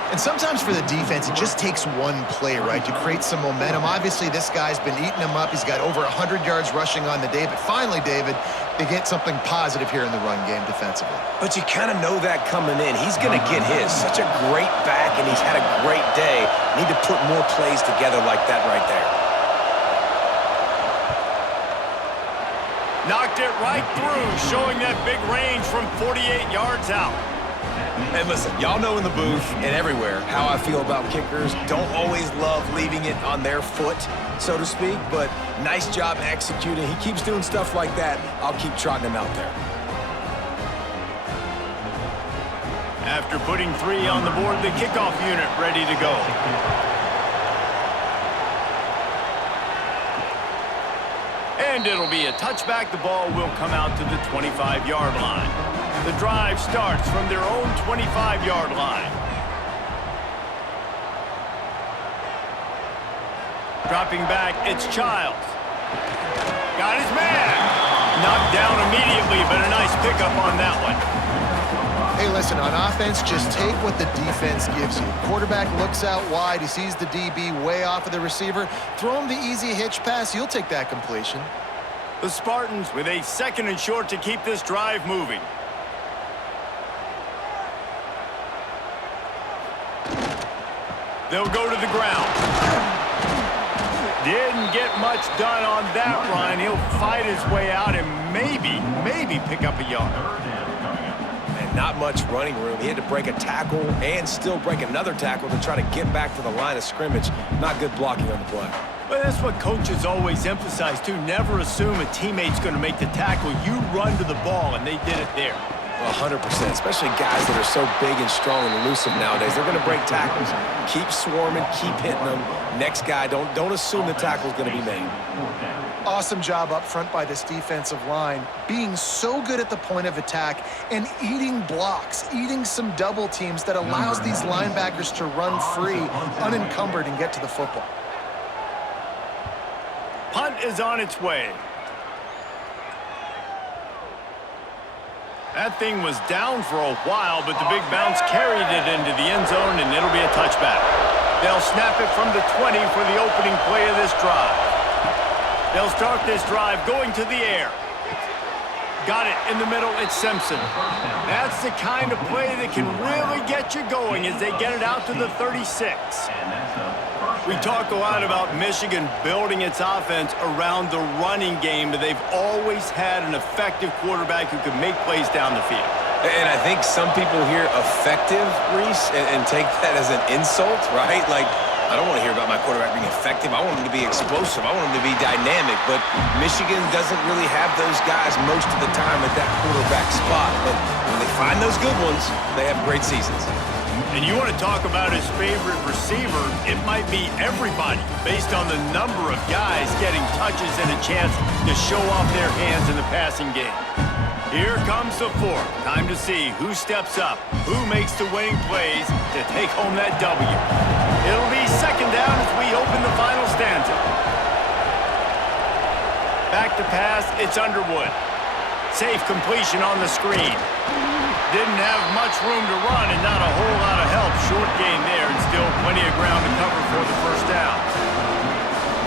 And sometimes for the defense, it just takes one play, right, to create some momentum. Obviously, this guy's been eating them up. He's got over 100 yards rushing on the day. But finally, David, they get something positive here in the run game defensively. But you kind of know that coming in. He's going to get his. Such a great back, and he's had a great day. Need to put more plays together like that right there. Knocked it right through, showing that big range from 48 yards out. Hey, listen, y'all know in the booth and everywhere how I feel about kickers. Don't always love leaving it on their foot, so to speak, but nice job executing. He keeps doing stuff like that. I'll keep trotting him out there. After putting 3 on the board, the kickoff unit ready to go. And it'll be a touchback. The ball will come out to the 25-yard line. The drive starts from their own 25-yard line. Dropping back, it's Childs. Got his man. Knocked down immediately, but a nice pickup on that one. Hey, listen, on offense, just take what the defense gives you. Quarterback looks out wide. He sees the DB way off of the receiver. Throw him the easy hitch pass. You'll take that completion. The Spartans with a 2nd and short to keep this drive moving. They'll go to the ground. Didn't get much done on that run. He'll fight his way out and maybe pick up a yard. Not much running room. He had to break a tackle and still break another tackle to try to get back to the line of scrimmage. Not good blocking on the play. But that's what coaches always emphasize, too. Never assume a teammate's going to make the tackle. You run to the ball, and they did it there. 100%, especially guys that are so big and strong and elusive nowadays. They're going to break tackles. Keep swarming, keep hitting them. Next guy, don't assume the tackle's going to be made. Awesome job up front by this defensive line, being so good at the point of attack and eating blocks, eating some double teams that allows these linebackers to run free, unencumbered, and get to the football. Punt is on its way. That thing was down for a while, but the big bounce carried it into the end zone, and it'll be a touchback. They'll snap it from the 20 for the opening play of this drive. They'll start this drive going to the air. Got it in the middle, it's Simpson. That's the kind of play that can really get you going as they get it out to the 36. We talk a lot about Michigan building its offense around the running game, but they've always had an effective quarterback who can make plays down the field. And I think some people hear effective, Reese, and take that as an insult, right? Like, I don't want to hear about my quarterback being effective. I want him to be explosive. I want him to be dynamic. But Michigan doesn't really have those guys most of the time at that quarterback spot. But when they find those good ones, they have great seasons. And you want to talk about his favorite receiver, it might be everybody based on the number of guys getting touches and a chance to show off their hands in the passing game. Here comes the 4th. Time to see who steps up, who makes the winning plays to take home that W. It'll be 2nd down as we open the final stanza. Back to pass, it's Underwood. Safe completion on the screen. Didn't have much room to run and not a whole lot of help. Short gain there and still plenty of ground to cover for the 1st down.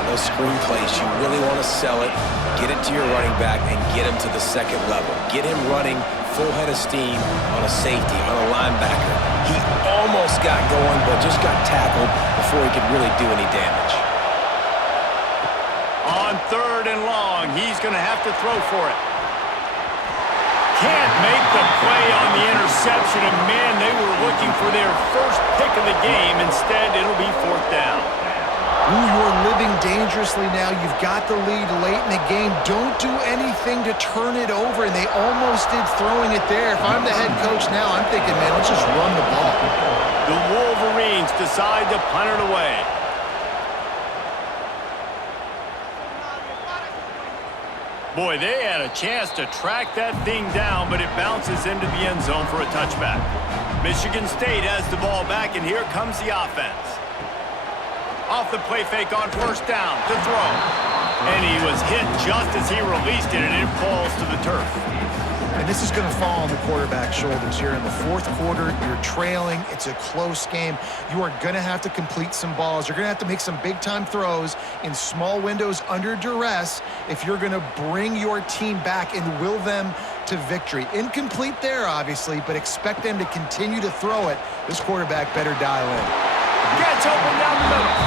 Those screen plays, you really want to sell it, get it to your running back, and get him to the 2nd level. Get him running full head of steam on a safety, on a linebacker. He almost got going, but just got tackled before he could really do any damage. On 3rd and long, he's going to have to throw for it. Can't make the play on the interception, and man, they were looking for their first pick of the game. Instead, it'll be 4th down. Ooh, you're living dangerously now. You've got the lead late in the game. Don't do anything to turn it over, and they almost did throwing it there. If I'm the head coach now, I'm thinking, man, let's just run the ball. The Wolverines decide to punt it away. Boy, they had a chance to track that thing down, but it bounces into the end zone for a touchback. Michigan State has the ball back, and here comes the offense. Off the play fake on 1st down to throw. And he was hit just as he released it, and it falls to the turf. And this is going to fall on the quarterback's shoulders here in the 4th quarter. You're trailing. It's a close game. You are going to have to complete some balls. You're going to have to make some big-time throws in small windows under duress if you're going to bring your team back and will them to victory. Incomplete there, obviously, but expect them to continue to throw it. This quarterback better dial in. Gets open down the middle.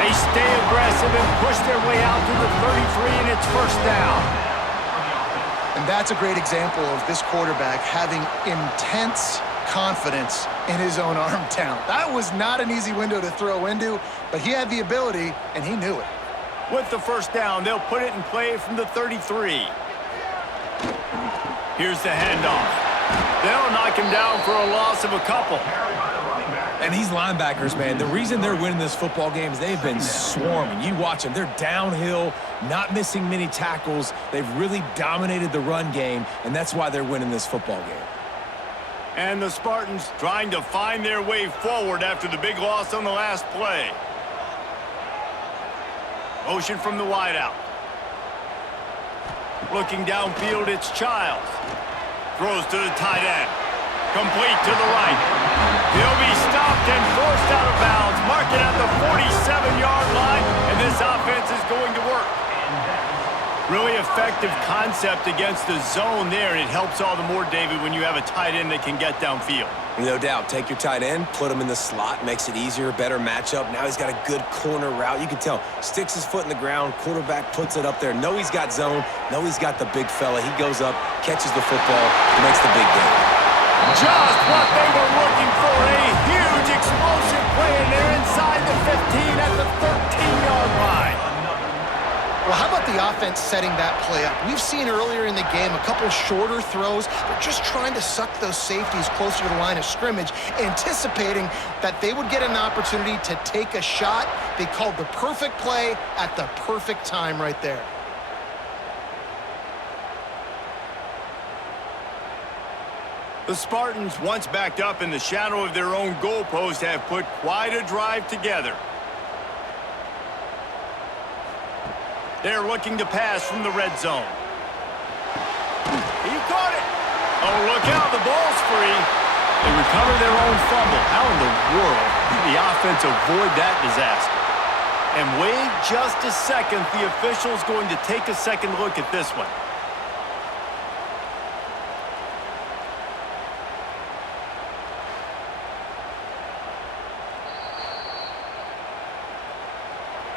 They stay aggressive and push their way out to the 33, and it's 1st down. And that's a great example of this quarterback having intense confidence in his own arm talent. That was not an easy window to throw into, but he had the ability, and he knew it. With the first down, they'll put it in play from the 33. Here's the handoff. They'll knock him down for a loss of a couple. And these linebackers, man, the reason they're winning this football game is they've been swarming. You watch them. They're downhill, not missing many tackles. They've really dominated the run game, and that's why they're winning this football game. And the Spartans trying to find their way forward after the big loss on the last play. Motion from the wideout. Looking downfield, it's Childs. Throws to the tight end. Complete to the right. He'll be stopped and forced out of bounds. Mark it at the 47-yard line, and this offense is going to work. Really effective concept against the zone there, and it helps all the more, David, when you have a tight end that can get downfield. No doubt. Take your tight end, put him in the slot, makes it easier, better matchup. Now he's got a good corner route. You can tell, sticks his foot in the ground, quarterback puts it up there. Know he's got zone, know he's got the big fella. He goes up, catches the football, and makes the big game. Just what they were looking for, a huge explosive play, and they're inside the 15 at the 13-yard line. Well, how about the offense setting that play up? We've seen earlier in the game a couple shorter throws. They're just trying to suck those safeties closer to the line of scrimmage, anticipating that they would get an opportunity to take a shot. They called the perfect play at the perfect time right there. The Spartans, once backed up in the shadow of their own goalpost, have put quite a drive together. They're looking to pass from the red zone. He caught it. Oh, look out, the ball's free. They recover their own fumble. How in the world did the offense avoid that disaster? And wait just a second, the official's going to take a second look at this one.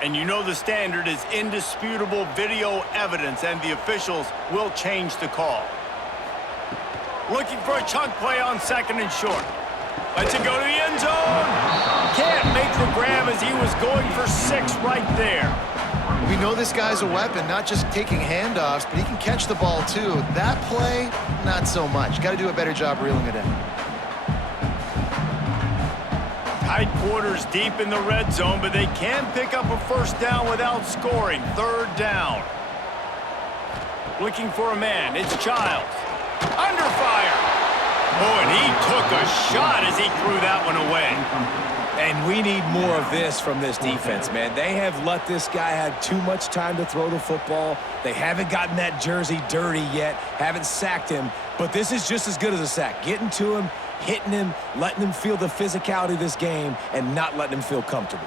And you know the standard is indisputable video evidence, and the officials will change the call. Looking for a chunk play on second and short. Lets it go to the end zone. Can't make the grab as he was going for 6 right there. We know this guy's a weapon, not just taking handoffs, but he can catch the ball too. That play, not so much. Got to do a better job reeling it in. Tight quarters deep in the red zone, but they can pick up a first down without scoring. 3rd down. Looking for a man. It's Childs. Under fire. Oh, and he took a shot as he threw that one away. And we need more of this from this defense, man. They have let this guy have too much time to throw the football. They haven't gotten that jersey dirty yet, haven't sacked him, but this is just as good as a sack. Getting to him, hitting him, letting him feel the physicality of this game, and not letting him feel comfortable.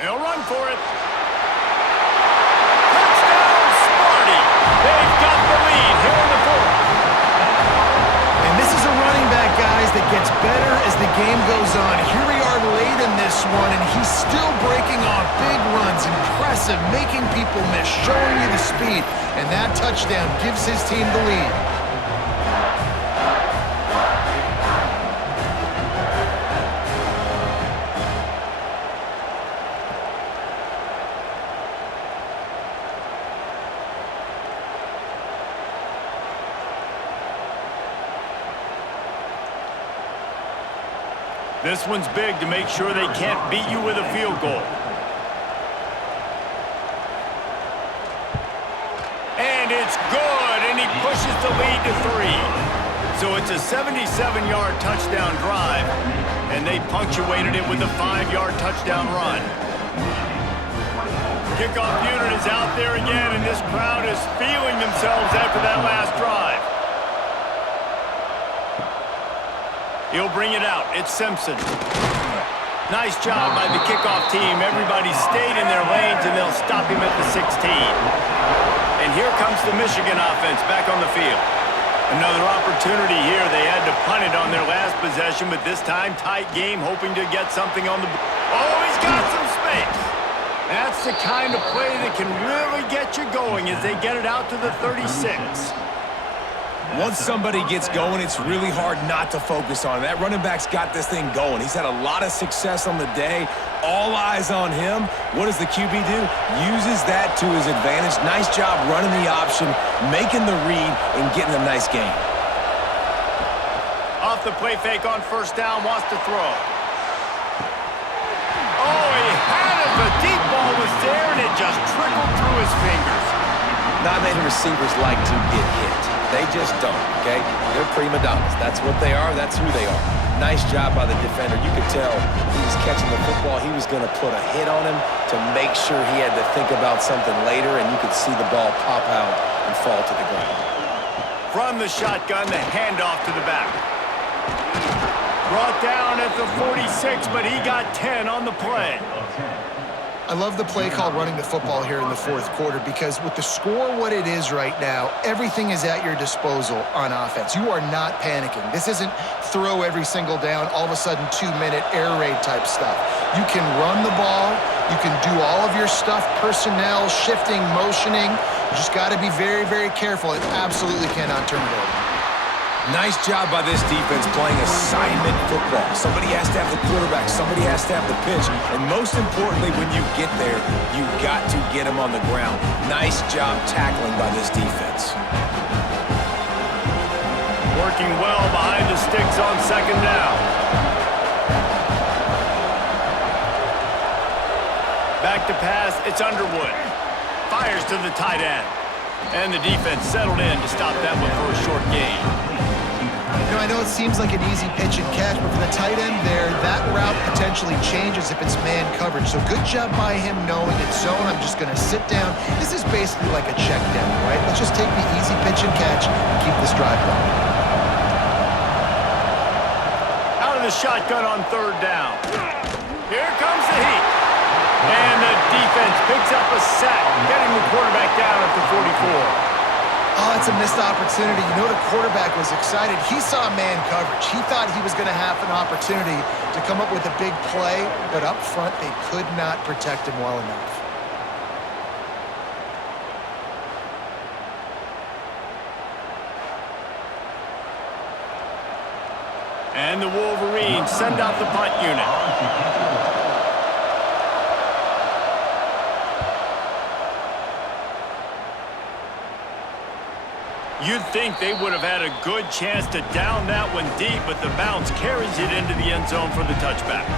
They'll run for it. Touchdown, Sparty. They've got the lead here in the 4th. And this is a running back, guys, that gets better as the game goes on. Here we are late in this one, and he's still breaking off big runs. Impressive, making people miss, showing you the speed. And that touchdown gives his team the lead. This one's big to make sure they can't beat you with a field goal. And it's good, and he pushes the lead to 3. So it's a 77-yard touchdown drive, and they punctuated it with a 5-yard touchdown run. Kickoff unit is out there again, and this crowd is feeling themselves after that last drive. He'll bring it out. It's Simpson. Nice job by the kickoff team. Everybody stayed in their lanes, and they'll stop him at the 16. And here comes the Michigan offense back on the field. Another opportunity here. They had to punt it on their last possession, but this time tight game, hoping to get something on the... Oh, he's got some space. That's the kind of play that can really get you going as they get it out to the 36. Once somebody gets going, it's really hard not to focus on it. That running back's got this thing going. He's had a lot of success on the day. All eyes on him. What does the QB do? Uses that to his advantage. Nice job running the option, making the read, and getting a nice gain. Off the play fake on first down, wants to throw. Oh, he had it. The deep ball was there, and it just trickled through his fingers. Not many receivers like to get hit. They just don't, okay? They're prima donnas. That's what they are. That's who they are. Nice job by the defender. You could tell he was catching the football. He was going to put a hit on him to make sure he had to think about something later, and you could see the ball pop out and fall to the ground. From the shotgun, the handoff to the back. Brought down at the 46, but he got 10 on the play. I love the play called running the football here in the fourth quarter because with the score what it is right now, everything is at your disposal on offense. You are not panicking. This isn't throw every single down, all of a sudden 2-minute air raid type stuff. You can run the ball. You can do all of your stuff, personnel, shifting, motioning. You just got to be very, very careful. It absolutely cannot turn it over. Nice job by this defense playing assignment football. Somebody has to have the quarterback. Somebody has to have the pitch. And most importantly, when you get there, you got to get him on the ground. Nice job tackling by this defense. Working well behind the sticks on second down. Back to pass, it's Underwood. Fires to the tight end. And the defense settled in to stop that one for a short gain. You know, I know it seems like an easy pitch and catch, but for the tight end there, that route potentially changes if it's man coverage. So good job by him knowing it's zone. I'm just going to sit down. This is basically like a check down, right? Let's just take the easy pitch and catch and keep this drive going. Out of the shotgun on third down. Here comes the heat. And the defense picks up a sack, getting the quarterback down at the 44. Oh, that's a missed opportunity. You know the quarterback was excited. He saw man coverage. He thought he was going to have an opportunity to come up with a big play, but up front they could not protect him well enough. And the Wolverines send out the punt unit. You'd think they would have had a good chance to down that one deep, but the bounce carries it into the end zone for the touchback.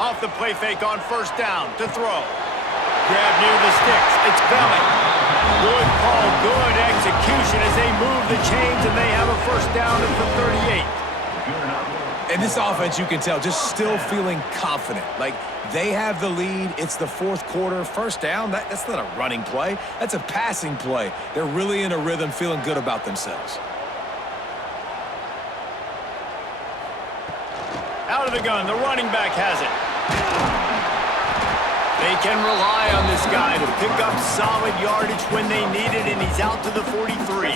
Off the play fake on first down to throw. Grab near the sticks. It's Belly. Good call, good execution as they move the chains, and they have a first down at the 38. And this offense, you can tell, just still feeling confident. Like, they have the lead. It's the fourth quarter. First down, that's not a running play. That's a passing play. They're really in a rhythm, feeling good about themselves. Out of the gun, the running back has it. They can rely on this guy to pick up solid yardage when they need it, and he's out to the 43.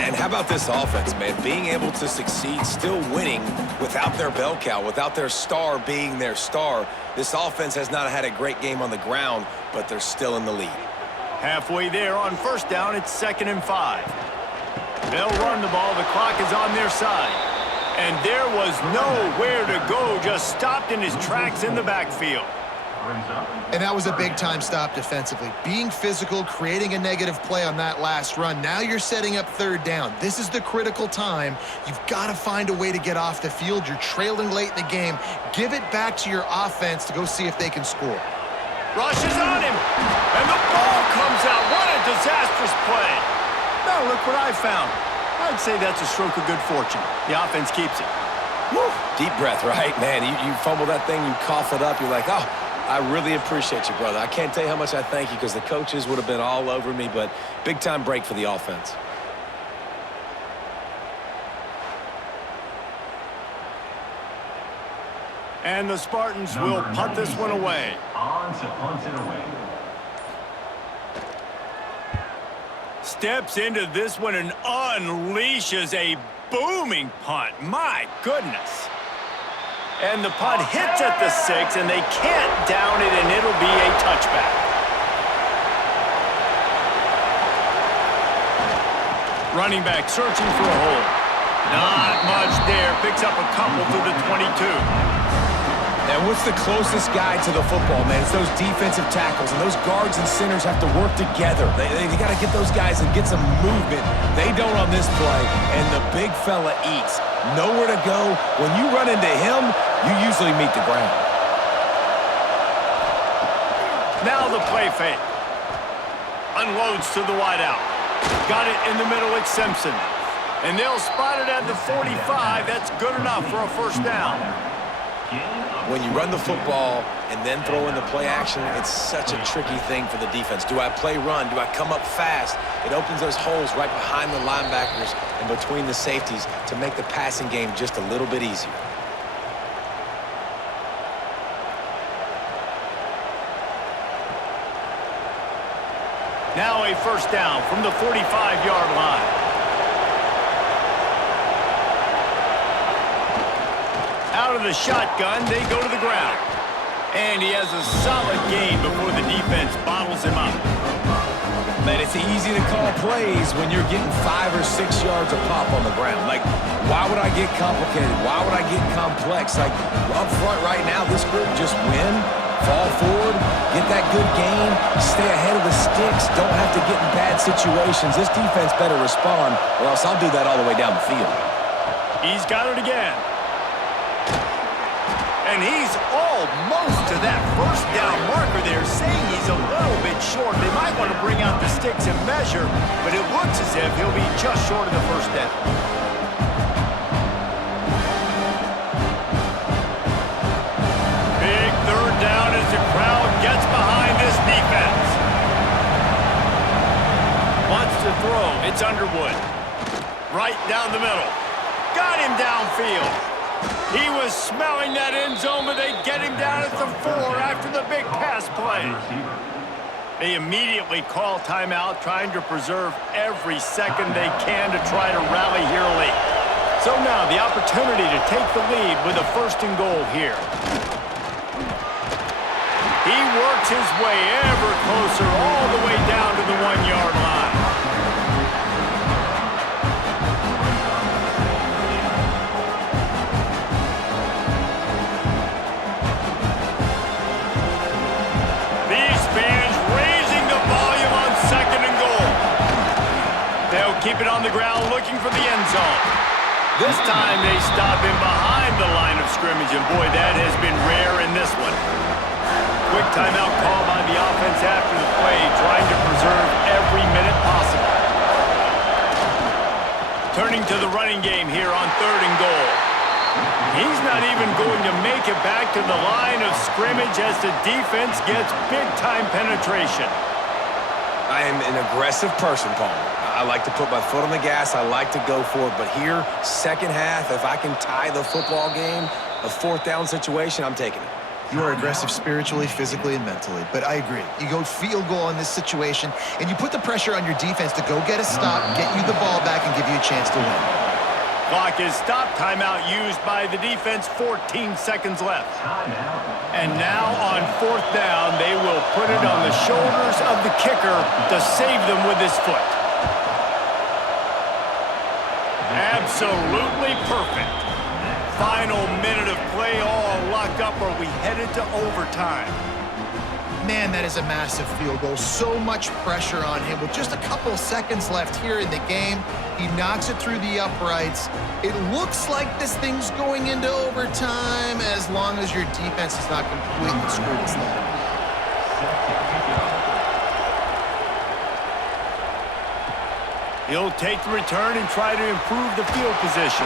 And how about this offense, man? Being able to succeed, still winning without their bell cow, without their star being their star. This offense has not had a great game on the ground, but they're still in the lead. Halfway there on first down, it's 2nd and 5. They'll run the ball. The clock is on their side. And there was nowhere to go, just stopped in his tracks in the backfield. And that was a big-time stop defensively. Being physical, creating a negative play on that last run. Now you're setting up third down. This is the critical time. You've got to find a way to get off the field. You're trailing late in the game. Give it back to your offense to go see if they can score. Rushes on him, and the ball comes out. What a disastrous play. Now look what I found. I'd say that's a stroke of good fortune. The offense keeps it. Woo. Deep breath, right? Man, you fumble that thing, you cough it up, you're like, oh, I really appreciate you, brother. I can't tell you how much I thank you because the coaches would have been all over me, but big-time break for the offense. And the Spartans will punt this one away. On to punt it away. Steps into this one and unleashes a booming punt. My goodness. And the punt hits at the 6, and they can't down it, and it'll be a touchback. Running back searching for a hole. Not much there. Picks up a couple to the 22. And what's the closest guy to the football, man? It's those defensive tackles, and those guards and centers have to work together. They got to get those guys and get some movement. They don't on this play, and the big fella eats. Nowhere to go. When you run into him, you usually meet the ground. Now the play fake. Unloads to the wideout. Got it in the middle with Simpson. And they'll spot it at the 45. That's good enough for a first down. When you run the football and then throw in the play action, it's such a tricky thing for the defense. Do I play run? Do I come up fast? It opens those holes right behind the linebackers and between the safeties to make the passing game just a little bit easier. Now a first down from the 45-yard line. Out of the shotgun, they go to the ground. And he has a solid gain before the defense bottles him up. Man, it's easy to call plays when you're getting 5 or 6 yards a pop on the ground. Like, why would I get complicated? Why would I get complex? Like, up front right now, this group just win, fall forward, get that good gain, stay ahead of the sticks, don't have to get in bad situations. This defense better respond, or else I'll do that all the way down the field. He's got it again. And he's almost to that first down marker there, saying he's a little bit short. They might want to bring out the sticks and measure, but it looks as if he'll be just short of the first down. Big third down as the crowd gets behind this defense. Wants to throw. It's Underwood. Right down the middle. Got him downfield. He was smelling that end zone, but they get him down at the 4 after the big pass play. They immediately call timeout, trying to preserve every second they can to try to rally here late. So now the opportunity to take the lead with a first and goal here. He works his way ever closer all the way down to the 1-yard line. Keep it on the ground, looking for the end zone. This time they stop him behind the line of scrimmage, and boy, that has been rare in this one. Quick timeout call by the offense after the play, trying to preserve every minute possible. Turning to the running game here on 3rd and goal. He's not even going to make it back to the line of scrimmage as the defense gets big-time penetration. I am an aggressive person, Paul. I like to put my foot on the gas. I like to go for it. But here, second half, if I can tie the football game, a 4th down situation, I'm taking it. You are aggressive spiritually, physically, and mentally. But I agree. You go field goal in this situation, and you put the pressure on your defense to go get a stop, get you the ball back, and give you a chance to win. Clock is stopped. Timeout used by the defense. 14 seconds left. And now on 4th down, they will put it on the shoulders of the kicker to save them with his foot. Absolutely perfect. Final minute of play, all locked up. Are we headed to overtime? Man, that is a massive field goal. So much pressure on him. With just a couple of seconds left here in the game, he knocks it through the uprights. It looks like this thing's going into overtime as long as your defense is not completely screwed us there. He'll take the return and try to improve the field position.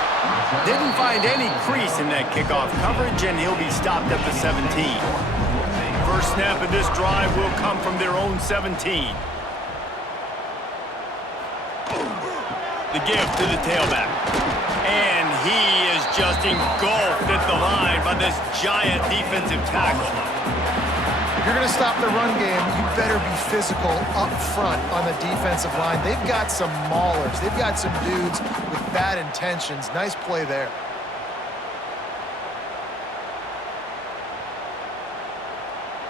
Didn't find any crease in that kickoff coverage, and he'll be stopped at the 17. First snap of this drive will come from their own 17. The give to the tailback. And he is just engulfed at the line by this giant defensive tackle. If you're going to stop the run game, you better be physical up front on the defensive line. They've got some maulers. They've got some dudes with bad intentions. Nice play there.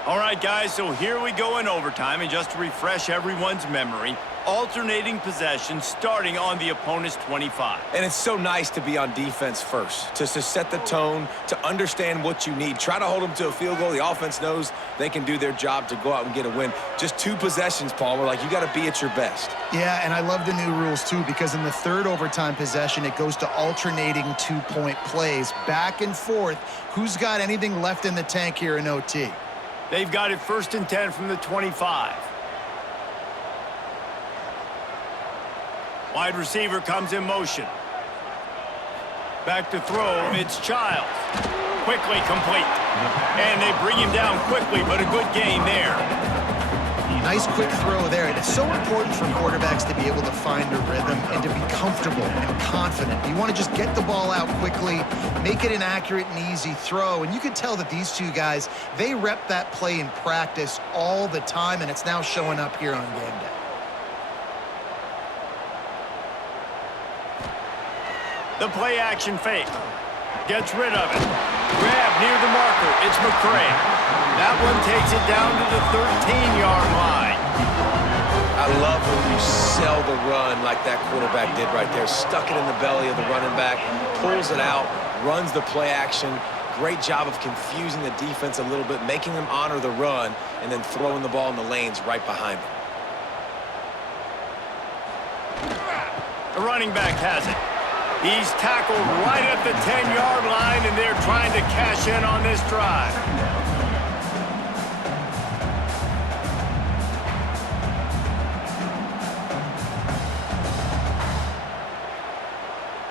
All right, guys, so here we go in overtime, and just to refresh everyone's memory, alternating possession starting on the opponent's 25. And it's so nice to be on defense first, to set the tone, to understand what you need. Try to hold them to a field goal. The offense knows they can do their job to go out and get a win. Just 2 possessions, Palmer. Like, you got to be at your best. Yeah, and I love the new rules, too, because in the third overtime possession, it goes to alternating 2-point plays, back and forth. Who's got anything left in the tank here in OT? They've got it 1st and 10 from the 25. Wide receiver comes in motion. Back to throw, it's Childs. Quickly complete. And they bring him down quickly, but a good gain there. Nice quick throw there. And it's so important for quarterbacks to be able to find a rhythm and to be comfortable and confident. You want to just get the ball out quickly, make it an accurate and easy throw. And you can tell that these 2 guys, they rep that play in practice all the time, and it's now showing up here on game day. The play action fake. Gets rid of it. Grab near the marker. It's McCray. That one takes it down to the 13-yard line. I love when you sell the run like that quarterback did right there. Stuck it in the belly of the running back, pulls it out, runs the play action. Great job of confusing the defense a little bit, making them honor the run, and then throwing the ball in the lanes right behind them. The running back has it. He's tackled right at the 10-yard line, and they're trying to cash in on this drive.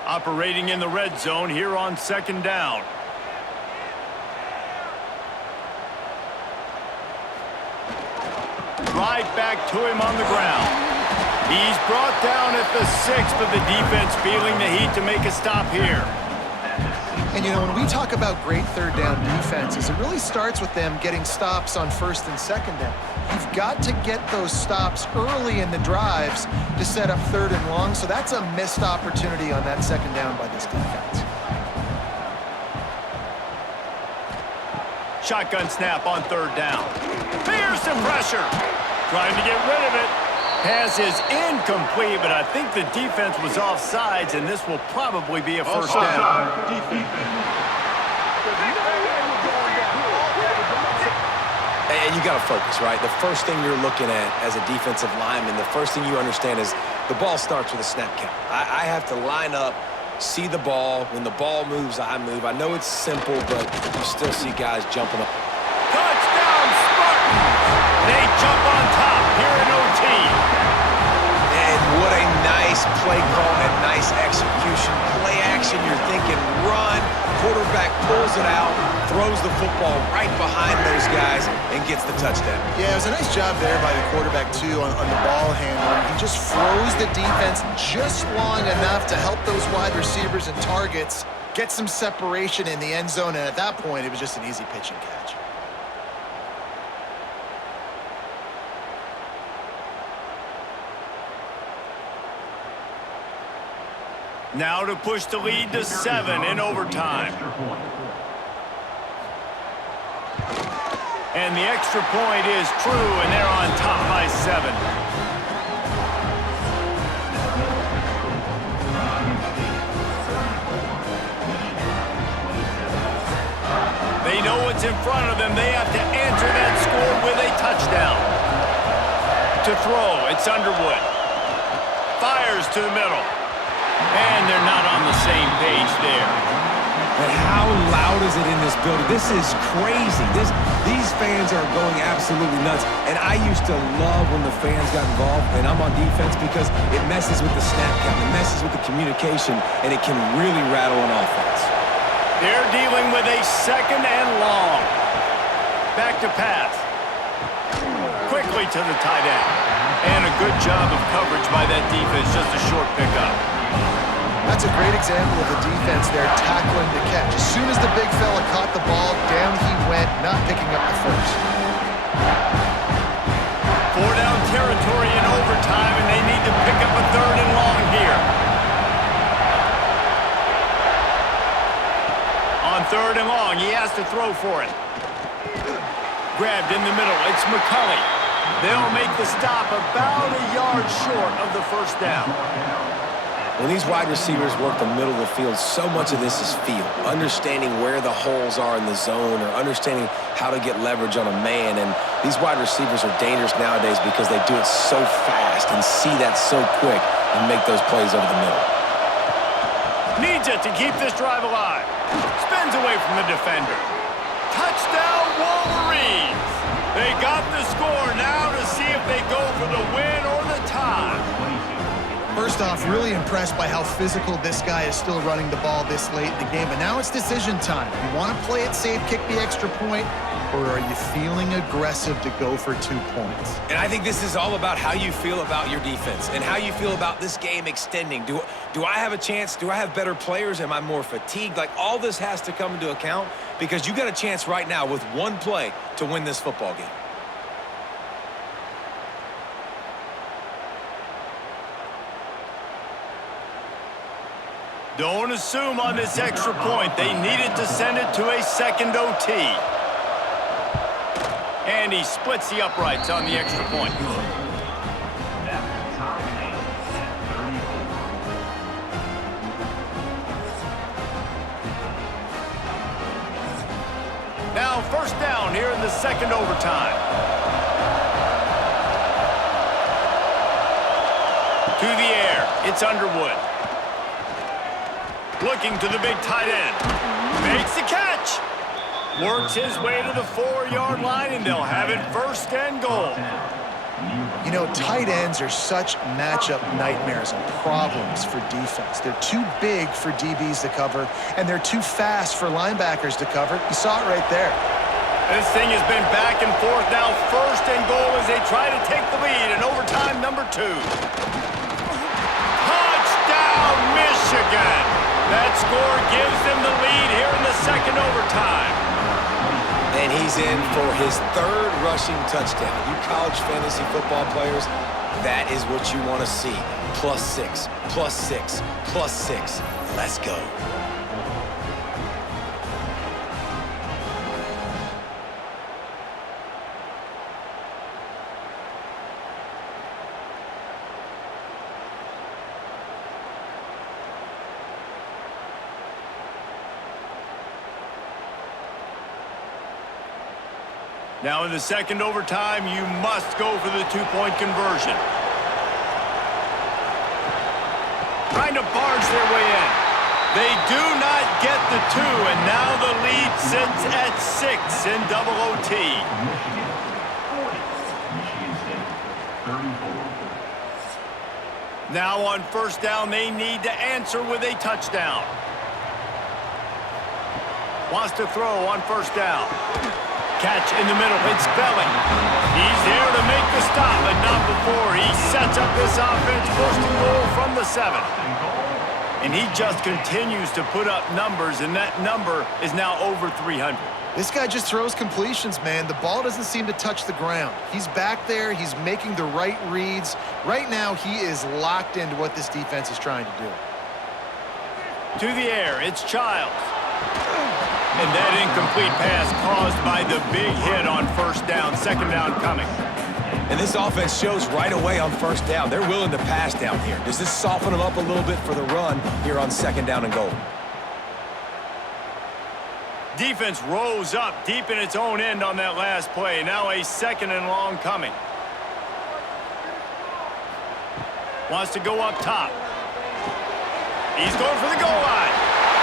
Operating in the red zone here on 2nd down. Right back to him on the ground. He's brought down at the 6, but the defense feeling the heat to make a stop here. And, you know, when we talk about great third down defenses, it really starts with them getting stops on 1st and 2nd down. You've got to get those stops early in the drives to set up 3rd and long, so that's a missed opportunity on that 2nd down by this defense. Shotgun snap on 3rd down. Fierce and pressure. Trying to get rid of it. Pass is incomplete, but I think the defense was offsides, and this will probably be a 1st down. And you got to focus, right? The first thing you're looking at as a defensive lineman, the first thing you understand is the ball starts with a snap count. I have to line up, see the ball. When the ball moves, I move. I know it's simple, but you still see guys jumping up. Touchdown, Spartans! They jump on top here in OT. And what a nice play call and nice execution. Play action, you're thinking run. Quarterback pulls it out, throws the football right behind those guys, and gets the touchdown. Yeah, it was a nice job there by the quarterback, too, on the ball handling. He just froze the defense just long enough to help those wide receivers and targets get some separation in the end zone, and at that point, it was just an easy pitch and catch. Now to push the lead to 7 in overtime. And the extra point is true, and they're on top by 7. They know what's in front of them. They have to answer that score with a touchdown. To throw, it's Underwood. Fires to the middle. And they're not on the same page there. And how loud is it in this building? This is crazy. These fans are going absolutely nuts. And I used to love when the fans got involved, and I'm on defense because it messes with the snap count, it messes with the communication, and it can really rattle an offense. They're dealing with a 2nd and long. Back to pass. Quickly to the tight end. And a good job of coverage by that defense, just a short pickup. That's a great example of the defense there tackling the catch. As soon as the big fella caught the ball, down he went, not picking up the first. 4-down territory in overtime, and they need to pick up a 3rd and long here. On 3rd and long, he has to throw for it. Grabbed in the middle. It's McCulley. They'll make the stop about a yard short of the first down. When these wide receivers work the middle of the field, so much of this is feel. Understanding where the holes are in the zone or understanding how to get leverage on a man. And these wide receivers are dangerous nowadays because they do it so fast and see that so quick and make those plays over the middle. Needs it to keep this drive alive. Spins away from the defender. Touchdown, Wolverines! They got the score now to see if they go for the win or the tie. First off, really impressed by how physical this guy is still running the ball this late in the game. But now it's decision time. You want to play it safe, kick the extra point, or are you feeling aggressive to go for 2 points? And I think this is all about how you feel about your defense and how you feel about this game extending. Do I have a chance? Do I have better players? Am I more fatigued? Like, all this has to come into account because you got a chance right now with one play to win this football game. Don't assume on this extra point. They needed to send it to a second OT. And he splits the uprights on the extra point. Now first down here in the second overtime. To the air, it's Underwood. Looking to the big tight end. Makes the catch. Works his way to the 4-yard line, and they'll have it first and goal. You know, tight ends are such matchup nightmares and problems for defense. They're too big for DBs to cover, and they're too fast for linebackers to cover. You saw it right there. This thing has been back and forth now. First and goal as they try to take the lead in overtime number 2. Touchdown, Michigan! That score gives them the lead here in the second overtime. And he's in for his 3rd rushing touchdown. You college fantasy football players, that is what you want to see. +6, +6, +6. Let's go. Now in the second overtime, you must go for the 2-point conversion. Trying to barge their way in. They do not get the 2, and now the lead sits at 6 in double OT. Michigan 40. Michigan State 34. Now on first down, they need to answer with a touchdown. Wants to throw on first down. Catch in the middle, it's Belling. He's there to make the stop, but not before he sets up this offense first and goal from the 7. And he just continues to put up numbers, and that number is now over 300. This guy just throws completions, man. The ball doesn't seem to touch the ground. He's back there. He's making the right reads. Right now, he is locked into what this defense is trying to do. To the air, it's Childs. And that incomplete pass caused by the big hit on first down. Second down coming. And this offense shows right away on first down. They're willing to pass down here. Does this soften them up a little bit for the run here on second down and goal? Defense rose up deep in its own end on that last play. Now a second and long coming. Wants to go up top. He's going for the goal line.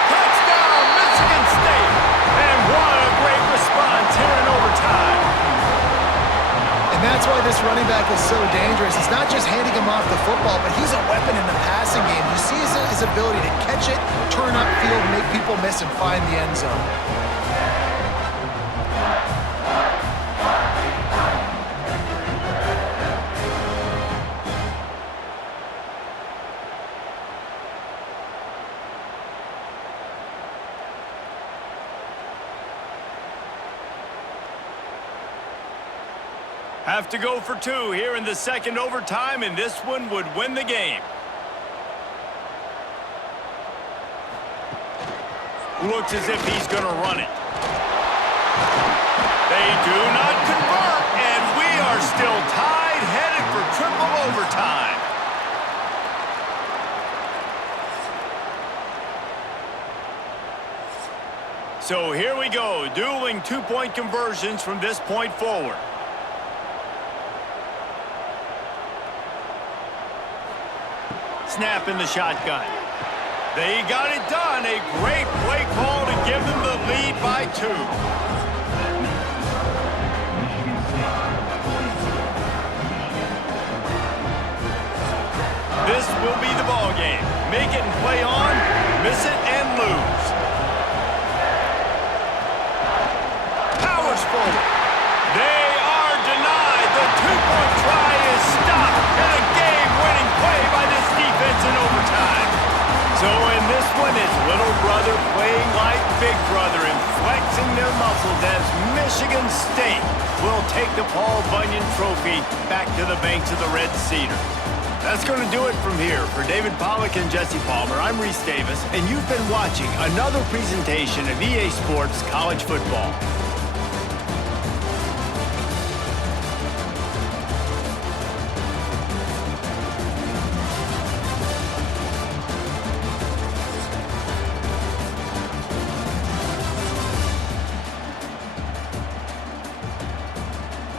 Touchdown, Michigan State. And what a great response here in overtime. And that's why this running back is so dangerous. It's not just handing him off the football, but he's a weapon in the passing game. You see his ability to catch it, turn upfield, make people miss, and find the end zone. Have to go for 2 here in the second overtime, and this one would win the game. Looks as if he's going to run it. They do not overtime. So here we go, dueling two-point conversions from this point forward. Snap in the shotgun. They got it done. A great play call to give them the lead by 2. This will be the ball game. Make it and play on, miss it and lose. Powers forward. They are denied. The two-point try is stopped. And a game-winning play by this defense in overtime. So in this one, it's little brother playing like big brother and flexing their muscles as Michigan State will take the Paul Bunyan Trophy back to the banks of the Red Cedar. That's going to do it from here. For David Pollack and Jesse Palmer, I'm Reese Davis, and you've been watching another presentation of EA Sports College Football.